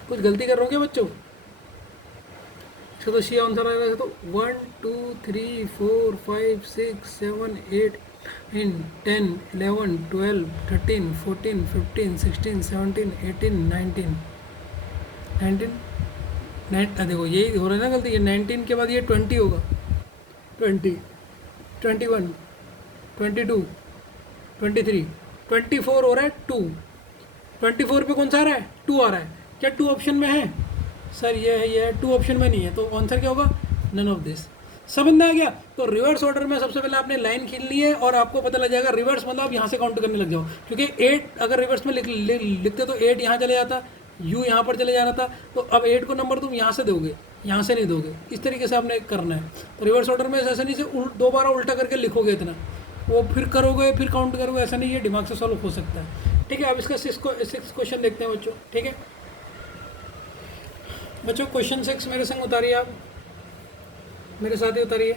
कुछ गलती कर रहे हो क्या बच्चों, इसका तो सी आंसर आएगा। तो 1 2 3 4 5 6 7 8 9 10 11 12 13 14 15 16 17 18 19 देखो यही हो रहा है ना गलती, ये 19 के बाद ये 20 होगा, 20 21 22 23 24 हो रहा है 2, 24 पे कौन सा आ रहा है, 2 आ रहा है। क्या 2 ऑप्शन में है, सर ये है, ये 2 ऑप्शन में नहीं है, तो आंसर क्या होगा, नन ऑफ दिस। समझ में आ गया। तो रिवर्स ऑर्डर में सबसे पहले आपने लाइन खींचनी है और आपको पता लग जाएगा रिवर्स मतलब आप यहाँ से काउंट करने लग जाओ, क्योंकि 8 अगर रिवर्स में लिखते तो 8 यहाँ चले जाता, यू यहाँ पर चले जाना था, तो अब 8 को नंबर तुम यहाँ से दोगे, यहाँ से नहीं दोगे, इस तरीके से आपने करना है। तो रिवर्स ऑर्डर में ऐसा नहीं से दोबारा उल्टा करके लिखोगे इतना, वो फिर करोगे फिर काउंट करोगे, ऐसा नहीं है, दिमाग से सॉल्व हो सकता है। ठीक है, अब इसका 6 क्वेश्चन देखते हैं बच्चों। ठीक है बच्चों, क्वेश्चन 6 मेरे संग उतारिए, आप मेरे साथ ही उतारिए।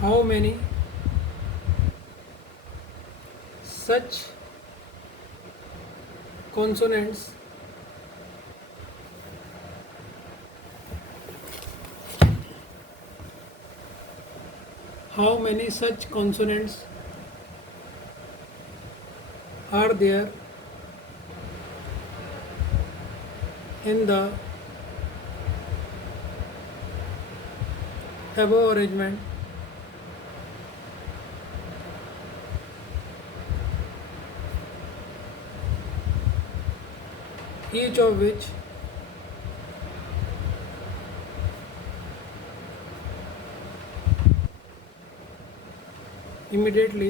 How many such consonants how many such consonants are there in the above arrangement, each of which immediately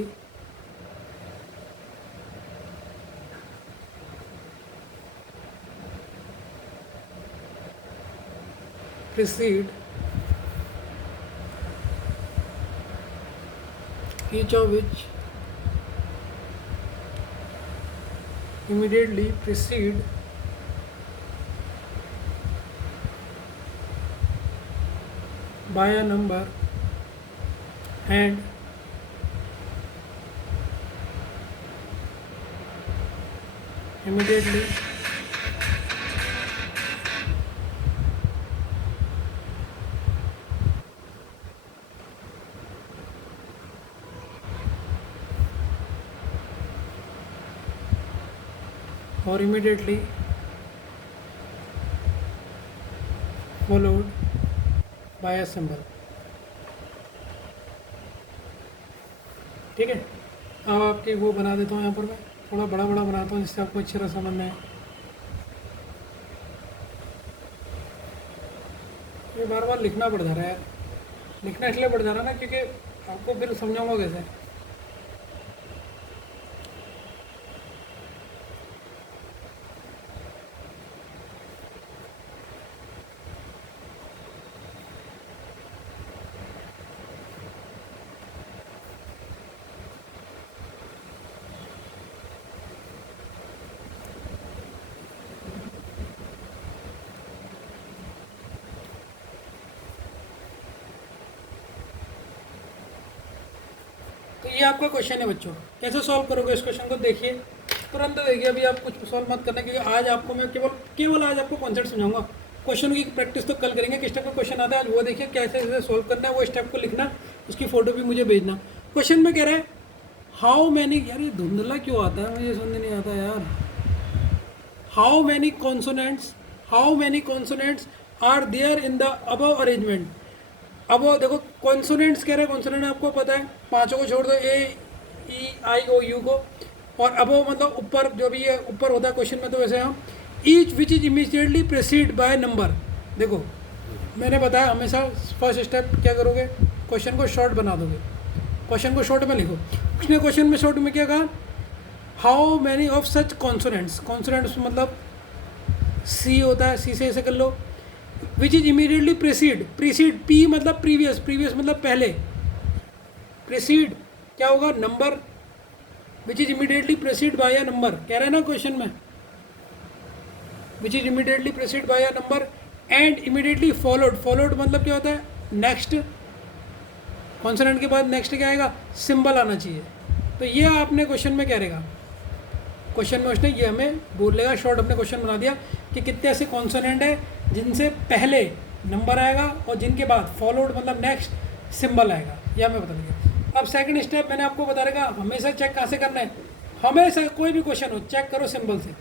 precede each of which immediately precede by a number and immediately or immediately followed by a symbol. ठीक है, अब आपके वो बना देता हूँ, यहाँ पर मैं थोड़ा बड़ा बड़ा बनाता हूँ जिससे आपको अच्छी तरह समझ में आए। ये बार बार लिखना पड़ जा रहा है यार, लिखना इसलिए पड़ जा रहा है ना क्योंकि आपको फिर समझाऊंगा कैसे। तो ये आपका क्वेश्चन है बच्चों, कैसे सॉल्व करोगे इस क्वेश्चन को देखिए, तुरंत देखिए। अभी आप कुछ सॉल्व मत करना क्योंकि आज आपको मैं केवल आज आपको कॉन्सेप्ट समझाऊंगा। क्वेश्चन की प्रैक्टिस तो कल करेंगे, किस टाइप का क्वेश्चन आता है आज वो देखिए, कैसे कैसे सॉल्व करना है, वो स्टेप को लिखना, उसकी फ़ोटो भी मुझे भेजना। क्वेश्चन में कह रहा है हाउ मैनी, यार ये धुंधला क्यों आता है, मुझे समझ नहीं आता यार। How many consonants are there in the above arrangement. अब वो देखो कॉन्सोनेंट्स कह रहे हैं, कॉन्सोनेंट आपको पता है, पांचों को छोड़ दो, ए ई आई ओ यू को, और अबव मतलब ऊपर, जो भी ये ऊपर होता है क्वेश्चन में, तो वैसे हम each which is immediately preceded by number. देखो मैंने बताया हमेशा फर्स्ट स्टेप क्या करोगे, क्वेश्चन को शॉर्ट बना दोगे, क्वेश्चन को शॉर्ट में लिखो। उसने क्वेश्चन में शॉर्ट में क्या कहा, how many of such consonants, consonants मतलब सी होता है, सी से ऐसे कर लो, which is immediately preceded, P मतलब प्रीवियस मतलब पहले, प्रीसीड क्या होगा, number, which is immediately preceded by a number, कह रहे हैं ना क्वेश्चन में, which is immediately preceded by a number and immediately followed मतलब क्या होता है, नेक्स्ट, कॉन्सोनेंट के बाद नेक्स्ट क्या आएगा, सिंबल आना चाहिए। तो ये आपने क्वेश्चन में क्या रहेगा, क्वेश्चन में उसने ये हमें बोलेगा, शॉर्ट अपने क्वेश्चन बना दिया कि कितने ऐसे कॉन्सोनेंट है जिनसे पहले नंबर आएगा और जिनके बाद फॉलोड मतलब नेक्स्ट सिंबल आएगा, यह हमें बता दिया। अब सेकंड स्टेप मैंने आपको बता रखा, हमेशा चेक कहाँ से करना है, हमेशा कोई भी क्वेश्चन हो चेक करो सिंबल से,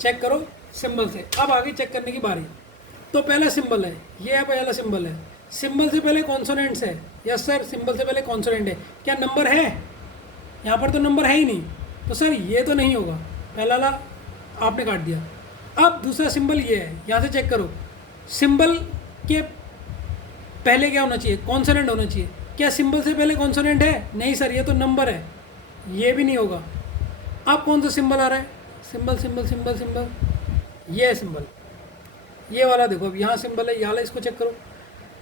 चेक करो सिंबल से। अब आगे चेक करने की बारी, तो पहला सिंबल है, ये है पहला सिंबल है, सिंबल से पहले कॉन्सोनेंट्स है, यस सर सिंबल से पहले कॉन्सोनेंट है, क्या नंबर है, यहाँ पर तो नंबर है ही नहीं, तो सर ये तो नहीं होगा, पहला ला आपने काट दिया। अब दूसरा सिंबल ये है, यहाँ से चेक करो, सिंबल के पहले क्या होना चाहिए, कॉन्सोनेंट होना चाहिए, क्या सिंबल से पहले कॉन्सोनेंट है, नहीं सर ये तो नंबर है, ये भी नहीं होगा। अब कौन सा सिंबल आ रहा है, सिंबल सिंबल सिंबल सिंबल, ये है सिंबल, ये वाला देखो, अब यहाँ सिंबल है, ये वाला इसको चेक करो,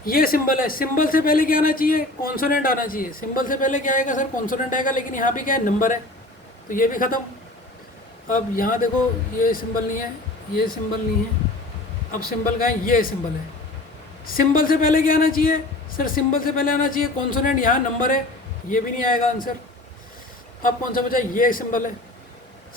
ये सिंबल है, सिंबल से पहले क्या आना चाहिए, कॉन्सोनेंट आना चाहिए, सिंबल से पहले क्या आएगा सर, कॉन्सोनेंट आएगा, लेकिन यहाँ भी क्या है, नंबर है, तो ये भी ख़त्म। अब यहाँ देखो ये सिंबल नहीं है, ये सिंबल नहीं है, अब सिंबल का है, ये सिंबल है, सिंबल से पहले क्या आना चाहिए सर, सिंबल से पहले आना चाहिए कॉन्सोनेंट, यहाँ नंबर है, ये भी नहीं आएगा आंसर। अब कौन सा बचा, ये सिंबल है,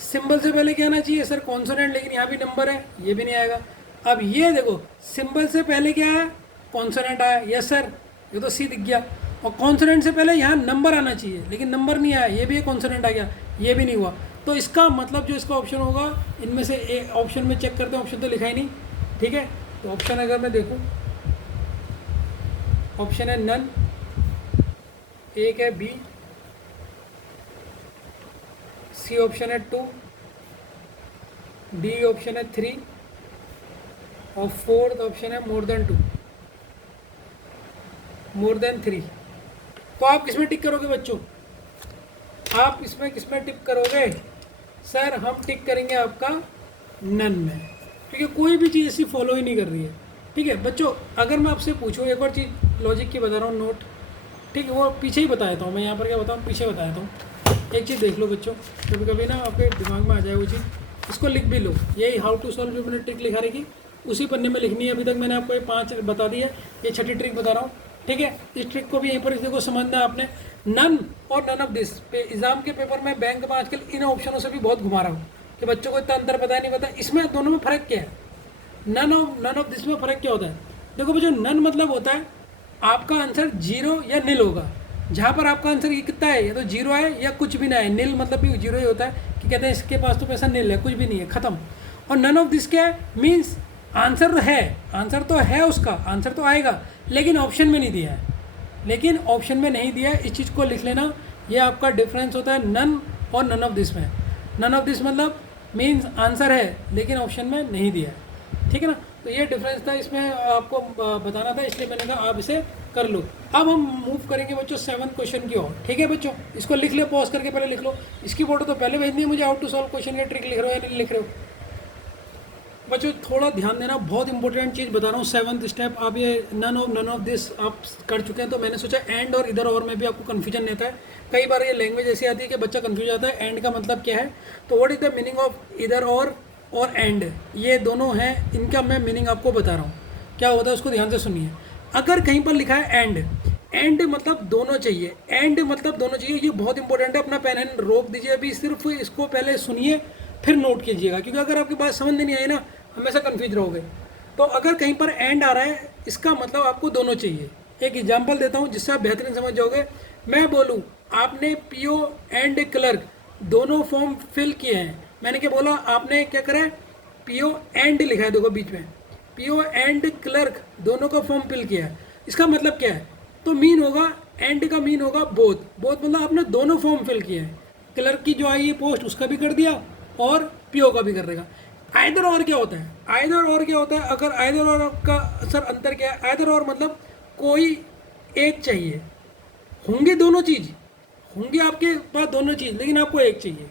सिंबल से पहले क्या आना चाहिए सर, कॉन्सोनेंट, लेकिन यहाँ भी नंबर है, ये भी नहीं आएगा। अब ये देखो सिंबल से पहले क्या है, कॉन्सोनेंट आया, यस सर ये तो सी दिख गया। और कॉन्सोनेंट से पहले यहाँ नंबर आना चाहिए, लेकिन नंबर नहीं आया, ये भी एक कॉन्सोनेंट आ गया, ये भी नहीं हुआ। तो इसका मतलब जो इसका ऑप्शन होगा, इनमें से एक ऑप्शन में चेक करते हैं, ऑप्शन तो लिखा ही नहीं, ठीक है। तो ऑप्शन अगर मैं देखूँ, ऑप्शन है नन, एक है बी, सी ऑप्शन है 2, डी ऑप्शन है 3 और फोर्थ ऑप्शन है मोर देन 2, मोर देन 3। तो आप किसमें टिक करोगे बच्चों? आप इसमें किसमें टिक करोगे? सर हम टिक करेंगे आपका नन में, ठीक है। कोई भी चीज़ ऐसी फॉलो ही नहीं कर रही है, ठीक है बच्चों। अगर मैं आपसे पूछूँ, एक और चीज़ लॉजिक की बता रहा हूँ, नोट, ठीक है, वो पीछे ही बता देता हूँ मैं, यहाँ पर क्या बताऊँ, पीछे बता देता हूँ। एक चीज़ देख लो बच्चों, कभी कभी ना आपके दिमाग में आ जाए वो चीज़, इसको लिख भी लो। यही हाउ टू सॉल्व जो मैंने ट्रिक लिखा रहेगी उसी पन्ने में लिखनी है। अभी तक मैंने आपको ये 5 बता दी है, ये 6ठी ट्रिक बता रहा हूँ, ठीक है। इस ट्रिक को भी यहीं पर इस देखो समझना है आपने। नन और नन ऑफ दिस पे एग्जाम के पेपर में, बैंक में आजकल इन ऑप्शनों से भी बहुत घुमा रहा हूँ कि बच्चों को इतना अंतर पता नहीं पता। इसमें दोनों में फ़र्क क्या है? नन ऑफ दिस में फ़र्क क्या होता है? देखो बच्चों, नन मतलब होता है आपका आंसर 0 या नील होगा। जहाँ पर आपका आंसर ये कितना है, या तो 0 है या कुछ भी ना है। नील मतलब भी 0 ही होता है कि कहते हैं इसके पास तो पैसा नील है, कुछ भी नहीं है, ख़त्म। और नन ऑफ दिस क्या है? मीन्स आंसर तो है, आंसर तो है, उसका आंसर तो आएगा, लेकिन ऑप्शन में नहीं दिया है, लेकिन ऑप्शन में नहीं दिया है। इस चीज़ को लिख लेना, ये आपका डिफरेंस होता है नन और नन ऑफ दिस में। नन ऑफ दिस मतलब मीन्स आंसर है लेकिन ऑप्शन में नहीं दिया है, ठीक है ना। तो ये डिफरेंस था, इसमें आपको बताना था, इसलिए मैंने कहा आप इसे कर लो। अब हम मूव करेंगे बच्चों 7th क्वेश्चन की ओर, ठीक है बच्चों। इसको लिख लो, पॉज करके पहले लिख लो। इसकी फोटो तो पहले भेजनी है मुझे, हाउ टू सॉल्व क्वेश्चन की ट्रिक लिख रहे हो या नहीं लिख रहे हो बच्चों। थोड़ा ध्यान देना, बहुत इंपॉर्टेंट चीज़ बता रहा हूँ। 7th स्टेप, आप ये नन ऑफ दिस आप कर चुके हैं, तो मैंने सोचा एंड और इधर और में भी आपको कन्फ्यूजन रहता है। कई बार ये लैंग्वेज ऐसी आती है कि बच्चा कन्फ्यूज आता है, एंड का मतलब क्या है। तो what is the meaning of इधर और एंड, ये दोनों हैं, इनका मैं मीनिंग आपको बता रहा हूँ। क्या होता है उसको ध्यान से सुनिए। अगर कहीं पर लिखा है एंड मतलब दोनों चाहिए, एंड मतलब दोनों चाहिए, ये बहुत इंपॉर्टेंट है। अपना पेन एंड रोक दीजिए अभी, सिर्फ इसको पहले सुनिए फिर नोट कीजिएगा, क्योंकि अगर आपकी बात समझ में नहीं आई ना, हमेशा कन्फ्यूज रहोगे। तो अगर कहीं पर एंड आ रहा है, इसका मतलब आपको दोनों चाहिए। एक एग्जांपल देता हूँ जिससे आप बेहतरीन समझ जाओगे। मैं बोलूँ आपने पीओ एंड क्लर्क दोनों फॉर्म फिल किए हैं, मैंने क्या बोला, आपने क्या करा है, पीओ एंड लिखा है, देखो बीच में पीओ एंड क्लर्क दोनों का फॉर्म फिल किया है। इसका मतलब क्या है? तो मीन होगा, एंड का मीन होगा बोथ। बोथ मतलब आपने दोनों फॉर्म फिल किए हैं, क्लर्क की जो आई है पोस्ट उसका भी कर दिया और पीओ का भी कर देगा। आइदर और क्या होता है? आइदर और क्या होता है? अगर आइदर और का सर अंतर क्या है? आइदर और मतलब कोई एक चाहिए, होंगे दोनों चीज़, होंगे आपके पास दोनों चीज़, लेकिन आपको एक चाहिए।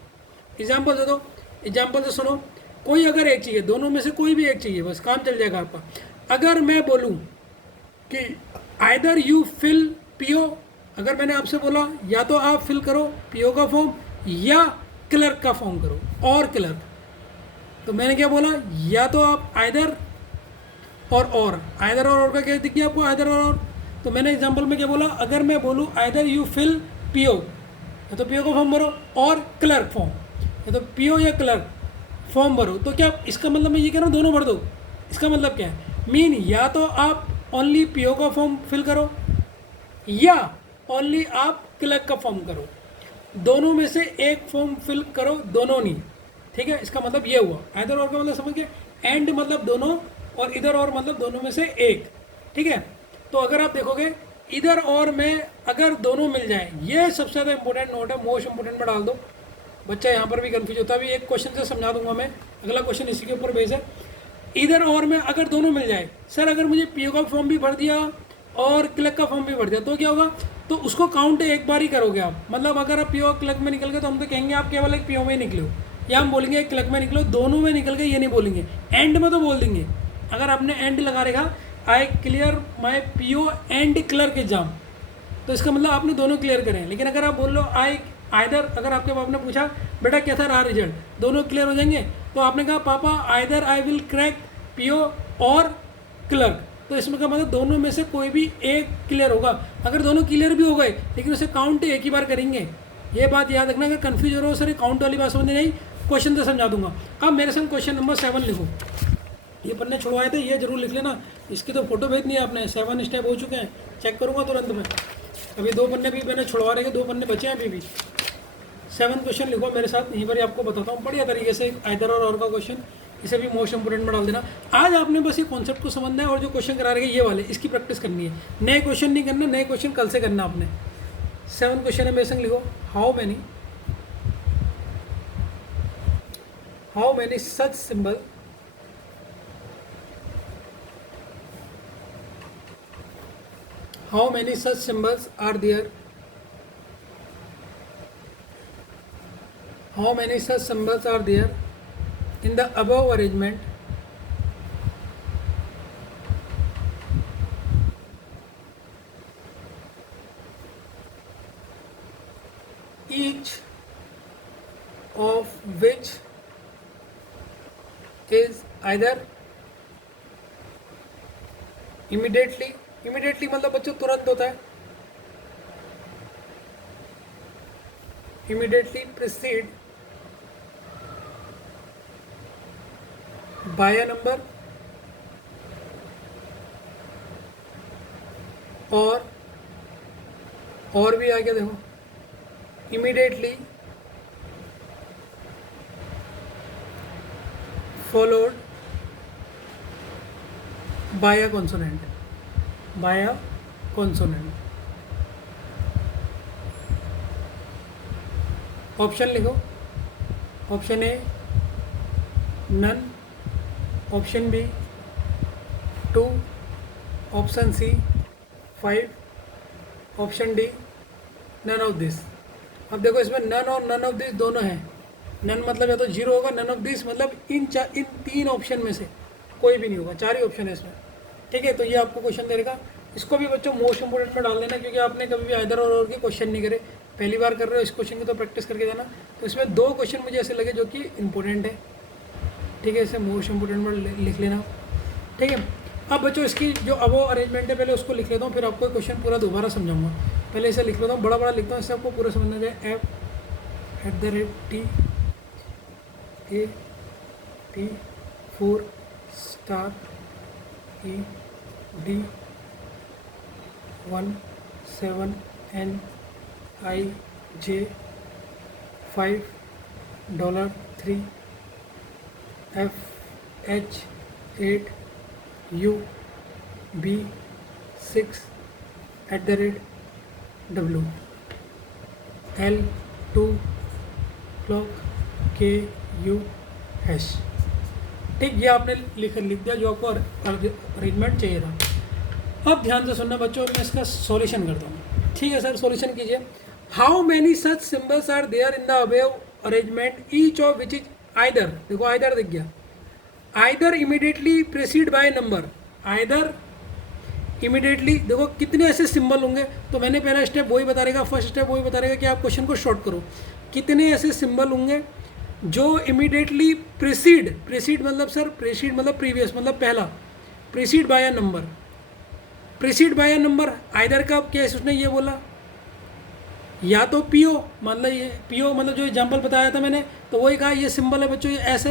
एग्जाम्पल दे दो, एग्जाम्पल से सुनो। कोई अगर एक चाहिए, दोनों में से कोई भी एक चाहिए, बस काम चल जाएगा आपका। अगर मैं बोलूँ कि आइदर यू फिल पीओ, अगर मैंने आपसे बोला या तो आप फिल करो पीओ का फॉर्म या क्लर्क का फॉर्म करो, और क्लर्क, तो मैंने क्या बोला, या तो आप आइदर और आइदर और का क्या दिख गया आपको, आइदर और। तो मैंने एग्जांपल में क्या बोला, अगर मैं बोलूँ आइदर यू फिल पीओ, या तो पीओ का फॉर्म भरो, और क्लर्क फॉर्म, या तो पीओ या क्लर्क फॉर्म भरो, तो क्या इसका मतलब मैं ये कह रहा हूँ दोनों भर दो। इसका मतलब क्या है? मीन या तो आप ओनली पीओ का फॉर्म फिल करो या ओनली आप क्लर्क का फॉर्म करो, दोनों में से एक फॉर्म फिल करो, दोनों नहीं, ठीक है। इसका मतलब ये हुआ। आइदर और का मतलब समझ गए, एंड मतलब दोनों, और इधर और मतलब दोनों में से एक, ठीक है। तो अगर आप देखोगे इधर और में अगर दोनों मिल जाए, ये सबसे ज़्यादा इंपॉर्टेंट नोट है, मोस्ट इंपॉर्टेंट में डाल दो। बच्चा यहाँ पर भी कंफ्यूज होता है, अभी एक क्वेश्चन से समझा दूंगा मैं, अगला क्वेश्चन इसी के ऊपर बेस है। इधर और में अगर दोनों मिल जाए, सर अगर मुझे पीओ का फॉर्म भी भर दिया और क्लर्क का फॉर्म भी भर दिया, तो क्या होगा? तो उसको काउंट एक बार ही करोगे आप। मतलब अगर आप पीओ क्लर्क में निकल गए तो हम तो कहेंगे आप केवल एक पीओ में ही निकले हो, या हम बोलेंगे एक क्लर्क में निकलो, दोनों में निकल गए ये नहीं बोलेंगे, एंड में तो बोल देंगे। अगर आपने एंड लगा रखा, I clear my PO and clerk exam, तो इसका मतलब आपने दोनों क्लियर करें। लेकिन अगर आप बोल लो आइदर, अगर आपके बाप ने पूछा बेटा कैसा रहा रिजल्ट, दोनों क्लियर हो जाएंगे, तो आपने कहा पापा either I will crack PO और क्लर्क, तो इसमें का मतलब दोनों में से कोई भी एक क्लियर होगा। अगर दोनों क्लियर भी हो गए लेकिन उसे काउंट एक ही बार करेंगे, ये बात याद रखना। अगर कन्फ्यूज हो रहा हो सर काउंट वाली बात समझ नहीं, क्वेश्चन तो समझा दूंगा। अब मेरे संग क्वेश्चन नंबर 7 लिखो, ये पन्ने छुड़वाए थे, ये जरूर लिख लेना। इसकी तो फोटो भेजनी है आपने, 7 स्टेप हो चुके हैं, चेक करूँगा तुरंत मैं। अभी 2 पन्ने भी मैंने छुड़वा रखे, 2 पन्ने बचे हैं अभी भी। 7 क्वेश्चन लिखो मेरे साथ, यहीं पर ही आपको बताता हूँ बढ़िया तरीके से आइदर और का क्वेश्चन, इसे भी मोस्ट इंपोर्टेंट में डाल देना। आज आपने बस ये कॉन्सेप्ट को समझना है और जो क्वेश्चन करा रहे हैं ये वाले, इसकी प्रैक्टिस करनी है। नए क्वेश्चन नहीं करना, नए क्वेश्चन कल से करना आपने। 7 क्वेश्चन है मेरे संग लिखो। How many such symbol How many such symbols are there? How many such symbols are there in the above arrangement? Each of which is either immediately मतलब बच्चों तुरंत होता है, immediately precede by a number और भी आगे देखो, immediately followed by a consonant, option लिखो। Option A none, option B 2, option C 5, option D none of this. अब देखो इसमें नन और नन ऑफ दिस दोनों हैं। नन मतलब या तो 0 होगा, नन ऑफ दिस मतलब इन 3 ऑप्शन में से कोई भी नहीं होगा, 4 ही ऑप्शन है इसमें। ठीक है, तो ये आपको क्वेश्चन दे देगा। इसको भी बच्चों मोस्ट इंपोर्टेंट में डाल देना, क्योंकि आपने कभी भी आइदर और के क्वेश्चन नहीं करे, पहली बार कर रहे हो इस क्वेश्चन की तो प्रैक्टिस करके जाना। तो इसमें 2 क्वेश्चन मुझे ऐसे लगे जो कि इंपॉर्टेंट है। ठीक है, इसे मोस्ट इंपोर्टेंट में लिख लेना। ठीक है, अब बच्चों इसकी जो अब अरेंजमेंट है पहले उसको लिख लेता हूँ, फिर आपको क्वेश्चन पूरा दोबारा समझाऊंगा। पहले इसे लिख लेता हूँ, बड़ा लिखता हूँ, इससे आपको पूरा समझना जाए। F@T4 $17NIJ5 FH8UB6 L2KUH। ठीक, ये आपने लिख दिया जो आपको अरेंजमेंट चाहिए था। अब ध्यान से सुनना बच्चों, मैं इसका सॉल्यूशन करता हूँ। ठीक है सर, सॉल्यूशन कीजिए। How many such symbols are there in the above arrangement, each of which is either, देखो आइदर दिख गया, either immediately preceded by number, either immediately. देखो कितने ऐसे सिंबल होंगे, तो मैंने पहला स्टेप वही बता रहेगा, फर्स्ट स्टेप वही बता रहेगा कि आप क्वेश्चन को शॉर्ट करो। कितने ऐसे सिंबल होंगे जो इमीडिएटली प्रेसिड मतलब सर, प्रेसिड मतलब प्रीवियस मतलब पहला, preceded by a number, preceded by a number. Either का केस उसने ये बोला, या तो पीओ मतलब ये पीओ मतलब जो एग्जांपल बताया था मैंने, तो वही कहा ये सिंबल है बच्चों ये ऐसे।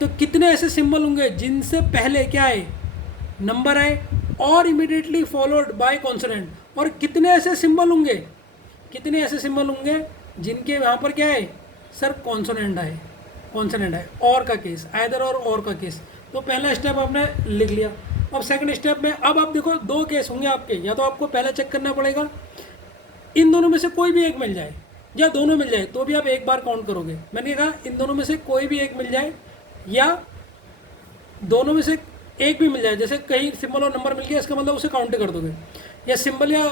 तो कितने ऐसे सिंबल होंगे जिनसे पहले क्या आए, नंबर आए, और इमीडिएटली फॉलोड बाय कॉन्सोनेंट। और कितने ऐसे सिंबल होंगे जिनके यहाँ पर क्या है सर, कॉन्सोनेंट आए, और का केस, आइदर और का केस। तो पहला स्टेप आपने लिख लिया। अब सेकंड स्टेप में अब आप देखो 2 केस होंगे आपके, या तो आपको पहले चेक करना पड़ेगा इन दोनों में से कोई भी एक मिल जाए, या दोनों मिल जाए तो भी आप एक बार काउंट करोगे। मैंने कहा इन दोनों में से कोई भी एक मिल जाए, या दोनों में से एक भी मिल जाए, जैसे कहीं सिंबल और नंबर मिल गया इसका मतलब उसे काउंट कर दोगे, या सिंबल या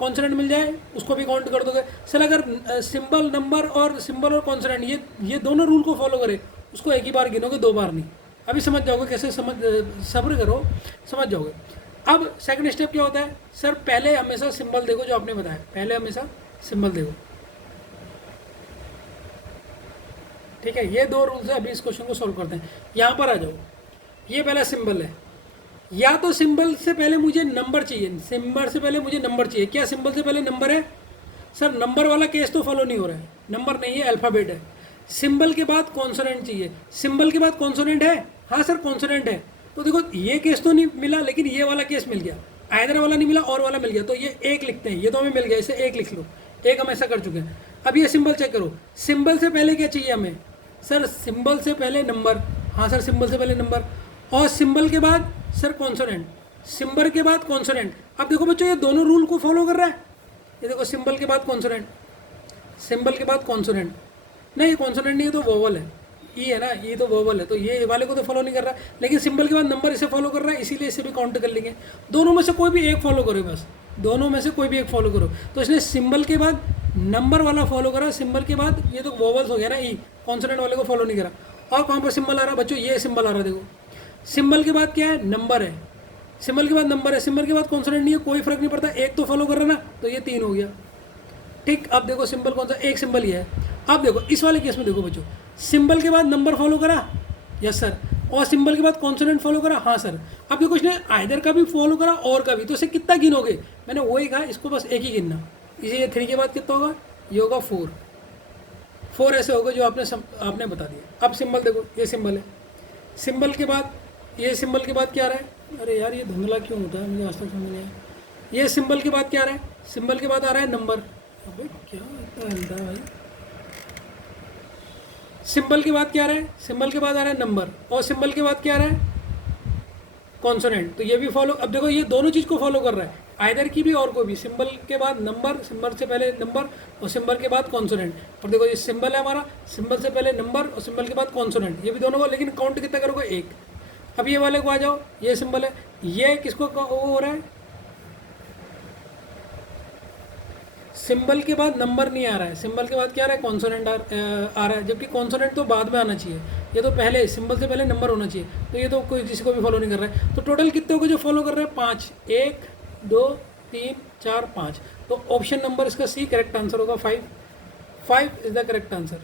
कॉन्सोनेंट मिल जाए उसको भी काउंट कर दोगे। सर अगर सिंबल नंबर और कॉन्सोनेंट ये दोनों रूल को फॉलो करें, उसको एक ही बार गिनोगे, 2 बार नहीं। अभी समझ जाओगे कैसे, सब्र करो, समझ जाओगे। अब सेकंड स्टेप क्या होता है सर, पहले हमेशा सिंबल देखो, जो आपने बताया पहले हमेशा सिंबल देखो। ठीक है, ये 2 रूल्स है। अभी इस क्वेश्चन को सोल्व करते हैं। यहाँ पर आ जाओ, ये पहला सिंबल है, या तो सिंबल से पहले मुझे नंबर चाहिए, सिंबल से पहले मुझे नंबर चाहिए। क्या सिंबल से पहले नंबर है सर? नंबर वाला केस तो फॉलो नहीं हो रहा है, नंबर नहीं है, अल्फ़ाबेट है। सिंबल के बाद कॉन्सोनेंट चाहिए, सिंबल के बाद कॉन्सोनेंट है, हाँ सर कॉन्सोनेंट है। तो देखो ये केस तो नहीं मिला, लेकिन ये वाला केस मिल गया। आइदर वाला नहीं मिला और वाला मिल गया, तो ये एक लिखते हैं, ये तो हमें मिल गया, इसे एक लिख लो, एक हम ऐसा कर चुके हैं। अब ये सिंबल चेक करो, सिंबल से पहले क्या चाहिए हमें सर, सिंबल से पहले नंबर, हाँ सर सिंबल से पहले नंबर, और सिंबल के बाद सर कॉन्सोनेंट, सिंबल के बाद कॉन्सोनेंट। अब देखो बच्चों ये दोनों रूल को फॉलो कर रहा है, ये देखो सिंबल के बाद कॉन्सोनेंट, सिंबल के बाद कॉन्सोनेंट, नहीं ये कॉन्सोनेंट नहीं है तो वोवल है, ई है ना, ये तो वोवल है, तो ये वाले को तो फॉलो नहीं कर रहा, लेकिन सिंबल के बाद नंबर इसे फॉलो कर रहा है, इसीलिए इसे भी काउंट कर लेंगे। दोनों में से कोई भी एक फॉलो करो बस, दोनों में से कोई भी एक फॉलो करो। तो इसने सिंबल के बाद नंबर वाला फॉलो करा, सिंबल के बाद ये तो वोवल्स हो गया ना, ई कॉन्सोनेंट वाले को फॉलो नहीं करा। और कहाँ पर सिंबल आ रहा है बच्चों, ये सिंबल आ रहा है, देखो सिंबल के बाद क्या है, नंबर है, सिंबल के बाद नंबर है, सिंबल के बाद कॉन्सोनेंट नहीं है, कोई फर्क नहीं पड़ता, एक तो फॉलो कर रहा है ना, तो ये 3 हो गया। ठीक, अब देखो सिंबल कौन सा, एक सिंबल ही है। अब देखो इस वाले केस में देखो बच्चों, सिंबल के बाद नंबर फॉलो करा, यस सर, और सिंबल के बाद कॉन्सोनेंट फॉलो करा, हाँ सर। अब देखो इसने आइदर का भी फॉलो करा और का भी, तो इसे कितना गिनोगे, मैंने वही कहा इसको बस एक ही गिनना, इसे ये 3 के बाद कितना होगा, ये होगा 4 ऐसे होगा जो आपने बता दिया। अब सिंबल देखो, ये सिंबल है, सिंबल के बाद ये सिंबल के बाद क्या आ रहा है, अरे यार ये धुंधला क्यों होता है, मुझे आज तक समझ नहीं आया। ये सिंबल के बाद क्या आ रहा है, सिंबल के बाद आ रहा है नंबर, अबे क्या इतना हिलता है भाई, सिंबल के बाद क्या आ रहा है, सिंबल के बाद आ रहा है नंबर, और सिंबल के बाद क्या आ रहा है, कॉन्सोनेंट, तो ये भी फॉलो। अब देखो ये दोनों चीज़ को फॉलो कर रहा है, आइदर की भी और को भी, सिंबल के बाद नंबर, सिंबल से पहले नंबर और सिंबल के बाद कॉन्सोनेंट। और देखो ये सिंबल है हमारा, सिंबल से पहले नंबर और सिंबल के बाद कॉन्सोनेंट, ये भी दोनों को, लेकिन काउंट कितना करोगे, एक। अब ये वाले को आ जाओ, ये सिंबल है, ये किसको वो हो रहा है, सिंबल के बाद नंबर नहीं आ रहा है, सिंबल के बाद क्या आ रहा है, कॉन्सोनेंट आ रहा है, जबकि कॉन्सोनेंट तो बाद में आना चाहिए, ये तो पहले सिंबल से पहले नंबर होना चाहिए, तो ये तो कोई किसी को भी फॉलो नहीं कर रहा है। तो टोटल कितने हो गए जो फॉलो कर रहे हैं, 5, 1 2 3 4 5, तो ऑप्शन नंबर इसका सी करेक्ट आंसर होगा, 5 इज द करेक्ट आंसर।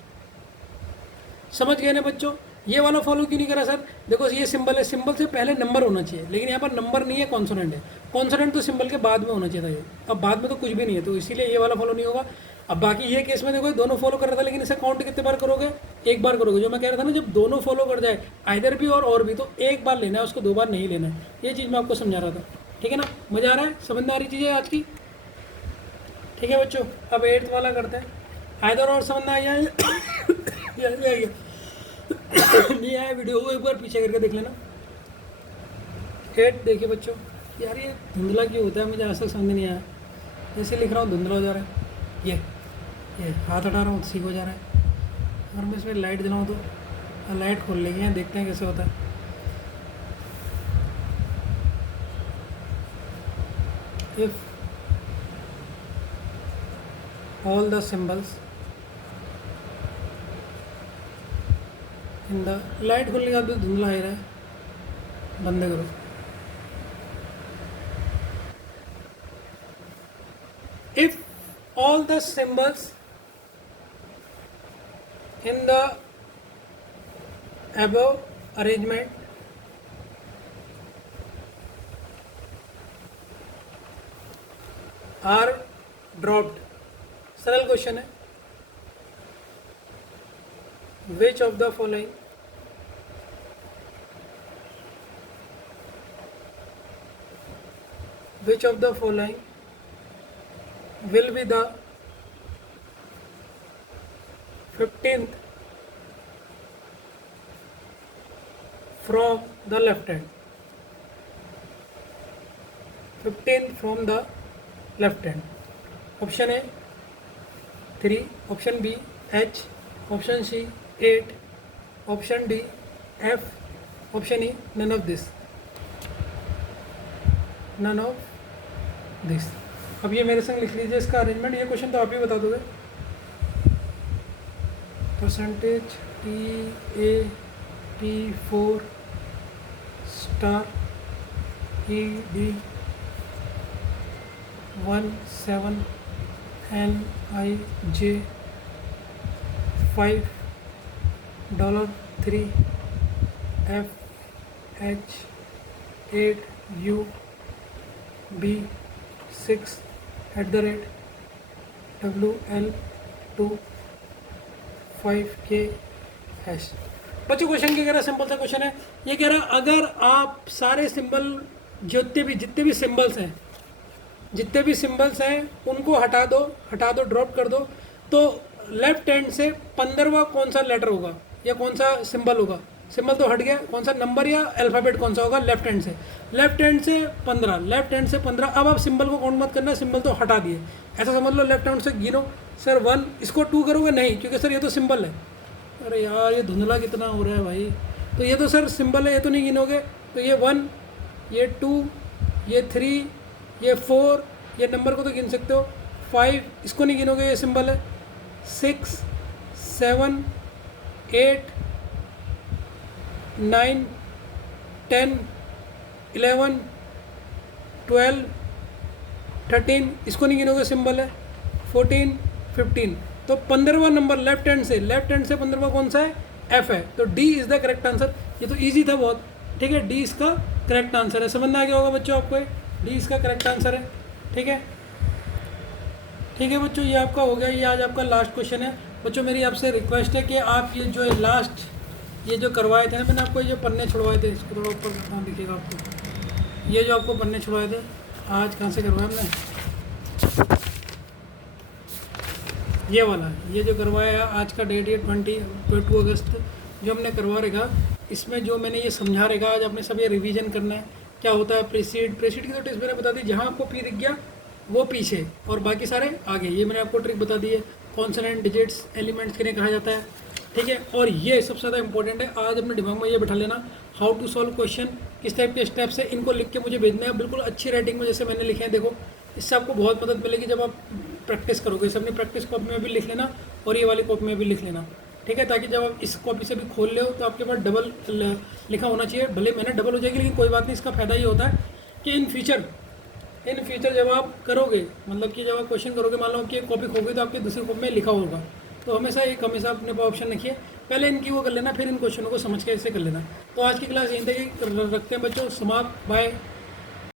समझ गए ना बच्चों, ये वाला फॉलो क्यों नहीं करा सर, देखो ये सिंबल है, सिंबल से पहले नंबर होना चाहिए, लेकिन यहाँ पर नंबर नहीं है, कॉन्सोनेंट है, कॉन्सोनेंट तो सिंबल के बाद में होना चाहिए था, ये अब बाद में तो कुछ भी नहीं है, तो इसीलिए ये वाला फॉलो नहीं होगा। अब बाकी ये केस में देखो दोनों फॉलो कर रहा था, लेकिन इसे काउंट कितने बार करोगे, एक बार करोगे। जो मैं कह रहा था ना, जब दोनों फॉलो कर जाए, आइदर भी और भी, तो एक बार लेना है उसको, 2 बार नहीं लेना है, ये चीज़ मैं आपको समझा रहा था। ठीक है ना, मज़ा आ रहा है, समझ में आ रही चीज़ें आज की। ठीक है बच्चों, अब 8th वाला करते हैं, आइदर और समझ में आया नहीं आया, वीडियो को एक बार पीछे करके देख लेना। 8 देखिए बच्चों, यार ये धुंधला क्यों होता है, मुझे आज तक समझ नहीं आया, जैसे लिख रहा हूँ धुंधला हो जा रहा है, ये हाथ हटा रहा हूँ ठीक हो जा रहा है। अगर मैं इसमें लाइट जलाऊँ तो लाइट खोल लेंगे, देखते हैं कैसे होता है। If all the symbols in the, light खोलने के बाद भी धुंधला आ रहा है, बंद करो। If all the symbols in the above arrangement are dropped, सरल क्वेश्चन है, which of the following will be the 15th from the left hand, 15th from the left hand. Option A 3, option B H, option C 8, option D F, option E none of this. अब ये मेरे संग लिख लीजिए इसका अरेंजमेंट, ये क्वेश्चन तो आप ही बता दोगे। Percentage P4 star ED 17 NIJ $5 3 FH 8 UB 6 @WL2 5K hash. बच्चों क्वेश्चन क्या कह रहा है, सिंपल सा क्वेश्चन है, ये कह रहा है अगर आप सारे सिंबल जितने भी सिंबल्स हैं उनको हटा दो, ड्रॉप कर दो। तो लेफ्ट हैंड से 15वां कौन सा लेटर होगा या कौन सा सिंबल होगा? सिंबल तो हट गया, कौन सा नंबर या अल्फ़ाबेट कौन सा होगा? लेफ्ट हैंड से 15। अब आप सिंबल को काउंट मत करना, सिंबल तो हटा दिए। ऐसा समझ लो लेफ्ट हैंड से गिनो। सर 1, इसको 2 करोगे? नहीं, क्योंकि सर ये तो सिंबल है। अरे यार ये धुंधला कितना हो रहा है भाई। तो ये तो सर सिंबल है, ये तो नहीं गिनोगे। तो ये 1, ये 2, ये 3, ये 4, ये नंबर को तो गिन सकते हो। 5 इसको नहीं गिनोगे, ये सिंबल है। 6, 7, 8, 9, 10, 11, 12, 13 इसको नहीं गिनोगे, सिंबल है। 14, 15। तो 15वां नंबर लेफ्ट हैंड से 15वां कौन सा है? एफ है। तो D is the correct answer. ये तो इजी था बहुत। ठीक है, डी इसका करेक्ट आंसर है। समझ में आ गया होगा बच्चों आपको, डी इसका करेक्ट आंसर है। ठीक है बच्चों, ये आपका हो गया। ये आज आपका लास्ट क्वेश्चन है बच्चों। मेरी आपसे रिक्वेस्ट है कि आप ये जो लास्ट ये जो करवाए थे, मैंने आपको ये जो पन्ने छुड़वाए थे, इसको थोड़ा ऊपर कहाँ दिखेगा आपको, ये जो आपको पन्ने छुड़वाए थे आज कहाँ से करवाया हमने, ये वाला, ये जो करवाया आज का डेट है 22 अगस्त जो हमने करवा रखा। इसमें जो मैंने ये समझा रखा आज आपने सब ये रिवीजन करना है। क्या होता है प्रीसीड की तो टिप्स मैंने बता दी। जहाँ आपको पी दिख गया वो पीछे और बाकी सारे आगे, ये मैंने आपको ट्रिक बता दी है। कॉन्सोनेंट, डिजिट्स, एलिमेंट्स किन्हें कहा जाता है। ठीक है, और ये सबसे ज़्यादा इंपॉर्टेंट है। आज अपने दिमाग में ये बैठा लेना, हाउ टू सॉल्व क्वेश्चन, किस टाइप के स्टेप्स है, इनको लिख के मुझे भेजना है बिल्कुल अच्छी राइटिंग में जैसे मैंने लिखे हैं। देखो इससे आपको बहुत मदद मिलेगी जब आप प्रैक्टिस करोगे। इसे अपनी प्रैक्टिस कॉपी में भी लिख लेना और ये वाली कॉपी में भी लिख लेना। ठीक है, ताकि जब आप इस कॉपी से भी खोल ले हो तो आपके पास डबल लिखा होना चाहिए। भले मेहनत डबल हो जाएगी लेकिन कोई बात नहीं। इसका फ़ायदा ये होता है कि इन फ्यूचर जब आप करोगे, मतलब कि जब आप क्वेश्चन करोगे, मान लो कि कॉपी खो गई तो आपकी दूसरी कॉपी में लिखा होगा। तो हमेशा अपने पास ऑप्शन रखिए, पहले इनकी वो कर लेना, फिर इन क्वेश्चनों को समझ के ऐसे कर लेना। तो आज की क्लास यहीं तक रखते हैं बच्चों, समाप्त। बाय।